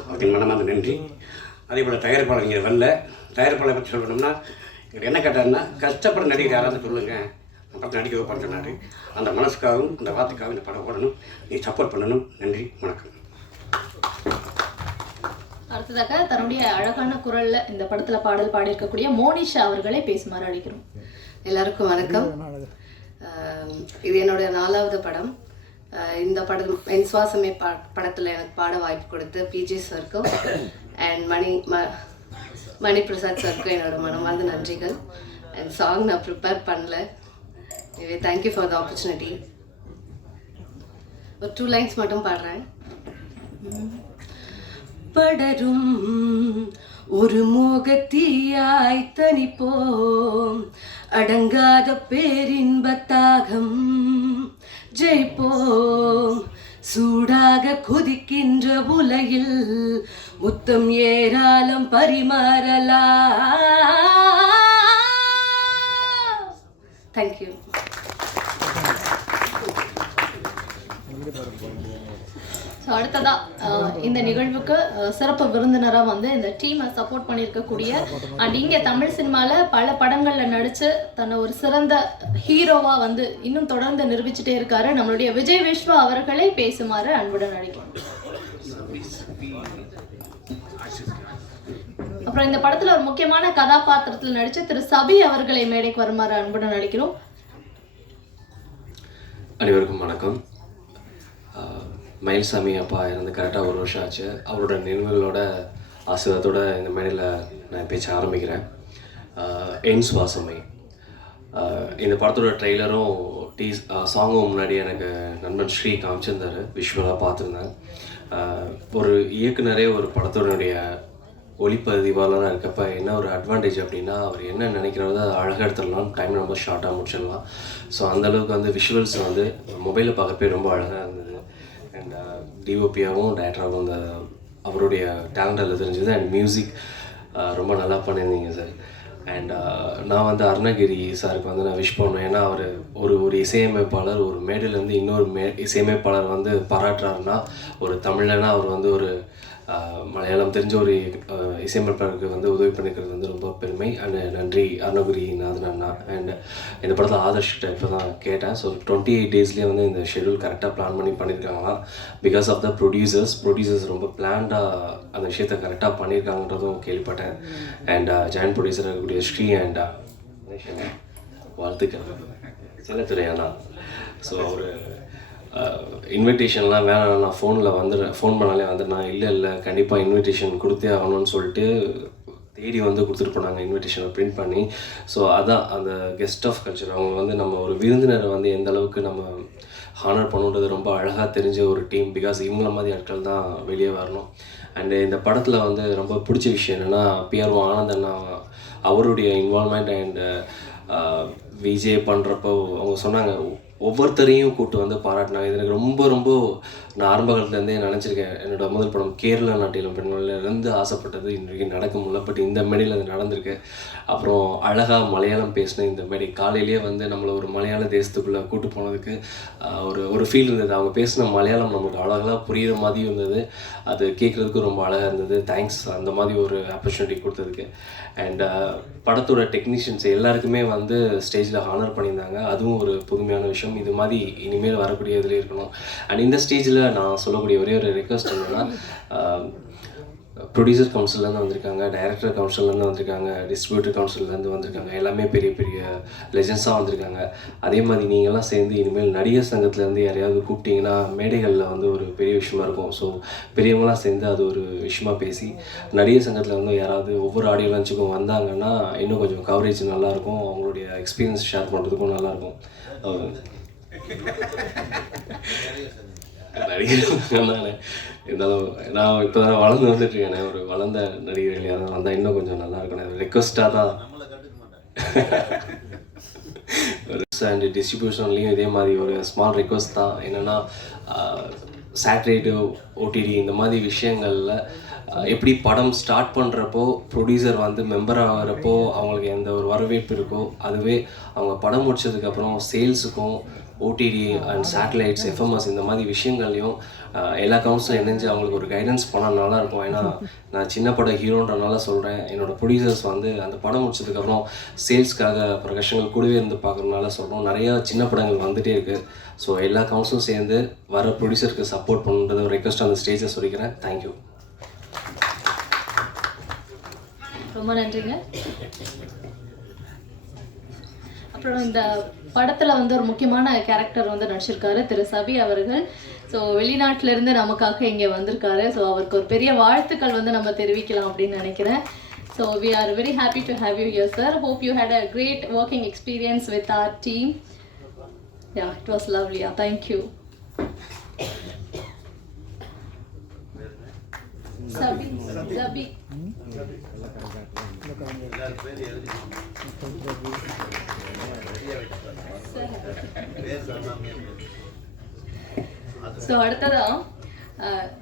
அவருக்கு மனமார்ந்த நன்றி. அதே போல் தயாரிப்பாளர் இங்கே வரல. தயாரிப்பாளரை பற்றி சொல்லணும்னா இவர் என்ன கேட்டாருன்னா கஷ்டப்பட நடிகர் யாராவது சொல்லுங்கள் நான் படம் நடிக்க வைப்பேன்னு சொன்னார். அந்த மனசுக்காகவும் அந்த வார்த்தைக்காகவும் இந்த படம் ஓடணும், நீ சப்போர்ட் பண்ணணும். நன்றி, வணக்கம். அடுத்ததாக தன்னுடைய அழகான குரல்ல இந்த படத்துல பாடல் பாடியிருக்கக்கூடிய மோனிஷா அவர்களை பேசுமாறு அழைக்கிறோம். எல்லாருக்கும் வணக்கம். இது என்னோட 4வது படம். இந்த படம் என் சுவாசமே படத்தில் எனக்கு பாட வாய்ப்பு கொடுத்து பிஜே சருக்கும் அண்ட் மணி பிரசாத் சருக்கும் என்னோட மனமார்ந்த நன்றிகள். அண்ட் சாங் நான் ப்ரிப்பேர் பண்ணல. Thank you for the opportunity. ஒரு 2 லைன்ஸ் மட்டும் பாடுறேன். படரும் ஒரு மோகத்தீயாய் தனிப்போம், அடங்காத பேரின்பத்தாகம் ஜெயிப்போம். சூடாக கொதிக்கின்ற உலையில் முத்தம் ஏராளம் பரிமாறலாம். தேங்க்யூ. ஸோ அடுத்ததா இந்த நிகழ்வுக்கு சிறப்பு விருந்தினராக வந்து இந்த டீமை சப்போர்ட் பண்ணியிருக்கக்கூடிய அண்ட் இங்கே தமிழ் சினிமாவில் பல படங்களில் நடித்து தன்னை ஒரு சிறந்த ஹீரோவாக வந்து இன்னும் தொடர்ந்து நிரூபிச்சுட்டே இருக்காரு நம்மளுடைய விஜய் விஸ்வா அவர்களை பேசுமாறு அன்புடன் அழைக்கிறோம். அப்புறம் இந்த படத்தில் ஒரு முக்கியமான கதாபாத்திரத்தில் நடித்த திரு சபி அவர்களை மேடைக்கு வருமாறு அன்புடன் அழைக்கிறோம். அனைவருக்கும் வணக்கம். மயில்சாமி அப்பா இருந்து கரெக்டாக 1 வருஷம் ஆச்சு. அவரோட நினைவுகளோட ஆசீர்வாதத்தோட இந்த மேடையில் நான் பேச்ச ஆரம்பிக்கிறேன். என் சுவாசமே இந்த படத்தோட ட்ரெய்லரும் சாங்கும் முன்னாடி எனக்கு நண்பன் ஸ்ரீ காமிச்சிருந்தார். விஷுவலாக பார்த்துருந்தேன். ஒரு இயக்குனரே ஒரு படத்தோடைய ஒளிப்பதிவாளராக இருக்கப்போ என்ன ஒரு அட்வான்டேஜ் அப்படின்னா அவர் என்ன நினைக்கிறதோ அதை அழகாக எடுத்துடலாம், டைம் ரொம்ப ஷார்ட்டாக முடிச்சிடலாம். ஸோ அந்தளவுக்கு வந்து விஷுவல்ஸ் வந்து மொபைலில் பார்க்கப்பே ரொம்ப அழகாக இருந்தது. அண்ட் டிஓபியாகவும் டைரக்டராகவும் அந்த அவருடைய டேலண்ட் அதில் தெரிஞ்சது. அண்ட் மியூசிக் ரொம்ப நல்லா பண்ணியிருந்தீங்க சார். அண்ட் நான் வந்து அருணகிரி சாருக்கு வந்து நான் விஷ் பண்ணுவேன். ஏன்னா அவர் ஒரு இசையமைப்பாளர் ஒரு மேடையிலேருந்து இன்னொரு இசையமைப்பாளர் வந்து பாராட்டுறாருன்னா ஒரு தமிழனா அவர் வந்து ஒரு மலையாளம் தெரிஞ்ச ஒரு இசையமைப்பாளருக்கு வந்து உதவி பண்ணிக்கிறது வந்து ரொம்ப பெருமை. அண்ட் நன்றி அருணகிரி நாதன் அண்ணா. அண்ட் இந்த படத்தில் ஆதர்ஷ்கிட்ட இப்போ தான் கேட்டேன். ஸோ 28 டேஸ்லேயே வந்து இந்த ஷெடியூல் கரெக்டாக பிளான் பண்ணியிருக்காங்களாம். பிகாஸ் ஆஃப் த ப்ரொடியூசர்ஸ் ரொம்ப பிளான்டாக அந்த விஷயத்தை கரெக்டாக பண்ணியிருக்காங்கன்றதும் கேள்விப்பட்டேன். அண்ட் ஜாயின்ட் ப்ரொடியூசர் இருக்கக்கூடிய ஸ்ரீ அண்ட் வாழ்த்துக்கள் செல்லத்துறை அண்ணா. ஸோ அவர் இன்விடேஷன்லாம் வேணாம், நான் ஃபோன் பண்ணாலே வந்துடுறேன். இல்லை கண்டிப்பாக இன்விடேஷன் கொடுத்தே ஆகணும்னு சொல்லிட்டு தேடி வந்து கொடுத்துட்டு போனாங்க இன்விடேஷனை பிரிண்ட் பண்ணி. ஸோ அதான் அந்த கெஸ்ட் ஆஃப் கல்ச்சர். அவங்க வந்து நம்ம ஒரு விருந்தினரை வந்து எந்த அளவுக்கு நம்ம ஹானர் பண்ணுன்றது ரொம்ப அழகாக தெரிஞ்ச ஒரு டீம். பிகாஸ் இவங்கள மாதிரி ஆட்கள் தான் வெளியே வரணும். அண்டு இந்த படத்தில் வந்து ரொம்ப பிடிச்ச விஷயம் என்னென்னா பிஆர் ஆனந்தண்ணா அவருடைய இன்வால்மெண்ட். அண்டு விஜய் பண்ணுறப்போ அவங்க சொன்னாங்க ஒவ்வொருத்தரையும் கூப்பிட்டு வந்து பாராட்டினாங்க. இது எனக்கு ரொம்ப நான் ஆரம்ப காலத்துலேருந்தே நினச்சிருக்கேன். என்னோட முதல் படம் கேரளா நாட்டிலும் பெண்களிலிருந்து ஆசைப்பட்டது இன்றைக்கு நடக்க முடியல. பட் இந்த மேடையில் அது நடந்திருக்கு. அப்புறம் அழகாக மலையாளம் பேசின இந்த மேடை காலையிலேயே வந்து நம்மளை ஒரு மலையாள தேசத்துக்குள்ளே கூப்பிட்டு போனதுக்கு ஒரு ஃபீல் இருந்தது. அவங்க பேசின மலையாளம் நமக்கு அழகாக புரியுற மாதிரி இருந்தது. அது கேட்குறதுக்கு ரொம்ப அழகாக இருந்தது. தேங்க்ஸ் அந்த மாதிரி ஒரு ஆப்பர்ச்சுனிட்டி கொடுத்ததுக்கு. அண்ட் படத்தோட டெக்னீஷியன்ஸ் எல்லாருக்குமே வந்து ஸ்டேஜில் ஹானர் பண்ணியிருந்தாங்க. அதுவும் ஒரு புதுமையான விஷயம். இது மாதிரி இனிமேல் வரக்கூடிய இதில் இருக்கணும். அண்ட் இந்த ஸ்டேஜில் நான் சொல்லக்கூடிய ஒரே ஒரு ரெக்வஸ்ட் என்னென்னா ப்ரொடியூசர் கவுன்சிலேருந்து வந்திருக்காங்க, டைரக்டர் கவுன்சிலேருந்து வந்திருக்காங்க, டிஸ்ட்ரிபியூட்டர் கவுன்சிலேருந்து வந்திருக்காங்க. எல்லாமே பெரிய பெரிய லெஜெண்ட்ஸாக வந்திருக்காங்க. அதே மாதிரி நீங்கள்லாம் சேர்ந்து இனிமேல் நடிகர் சங்கத்துலேருந்து யாரையாவது கூப்பிட்டிங்கன்னா மேடைகளில் வந்து ஒரு பெரிய விஷயமா இருக்கும். ஸோ பெரியவங்களாம் சேர்ந்து அது ஒரு விஷயமா பேசி நடிகர் சங்கத்தில் வந்து யாராவது ஒவ்வொரு ஆடியோ லான்ச்சுக்கும் வந்தாங்கன்னா இன்னும் கொஞ்சம் கவரேஜ் நல்லாயிருக்கும். அவங்களுடைய எக்ஸ்பீரியன்ஸ் ஷேர் பண்ணுறதுக்கும் நல்லாயிருக்கும். நடிகர் இருந்தாலும் நான் இப்போ தான் வளர்ந்து வந்துட்டுருக்கேன். ஒரு வளர்ந்த நடிகர் இல்லையா, வந்தால் இன்னும் கொஞ்சம் நல்லா இருக்கணும். ரெக்வஸ்ட்டாக தான். அண்ட் டிஸ்ட்ரிபியூஷன்லேயும் இதே மாதிரி ஒரு ஸ்மால் ரெக்வஸ்ட் தான். என்னென்னா சேட்டலைட்டு ஓடிடி இந்த மாதிரி விஷயங்களில் எப்படி படம் ஸ்டார்ட் பண்ணுறப்போ ப்ரொடியூசர் வந்து மெம்பர் ஆகிறப்போ அவங்களுக்கு எந்த ஒரு வரவேற்பு இருக்கோ அதுவே அவங்க படம் முடிச்சதுக்கப்புறம் சேல்ஸுக்கும் ஓடிடி அண்ட் சேட்டலைட்ஸ் எஃப்எம்எஸ் இந்த மாதிரி விஷயங்கள்லையும் எல்லா கவுன்சிலும் இணைஞ்சு அவங்களுக்கு ஒரு கைடன்ஸ் பண்ணால் நல்லாயிருக்கும். ஏன்னா நான் சின்ன பட ஹீரோன்றனால சொல்கிறேன். என்னோடய ப்ரொடியூசர்ஸ் வந்து அந்த படம் முடிச்சதுக்கப்புறம் சேல்ஸ்க்காக பிரகாஷங்கள் கூடவே இருந்து பார்க்குறதுனால சொல்கிறோம். நிறையா சின்ன படங்கள் வந்துகிட்டே இருக்குது. ஸோ எல்லா கவுன்சிலும் சேர்ந்து வர ப்ரொடியூசருக்கு சப்போர்ட் பண்ணுறது ஒரு ரெக்வஸ்ட் அந்த ஸ்டேஜை சொல்லிக்கிறேன். தேங்க்யூ. ரொம்ப நன்றிங்க. அப்புறம் இந்த படத்தில் வந்து ஒரு முக்கியமான கேரக்டர் வந்து நடிச்சிருக்காரு திரு சபி அவர்கள். ஸோ வெளிநாட்டிலேருந்து நமக்காக இங்கே வந்திருக்காரு. ஸோ அவருக்கு ஒரு பெரிய வாழ்த்துக்கள் வந்து நம்ம தெரிவிக்கலாம் அப்படின்னு நினைக்கிறேன். So we are very happy to have you here sir. Hope you had a great working experience with our team. Yeah, it was lovely. Yeah, thank you. Zabi. So அடுத்ததா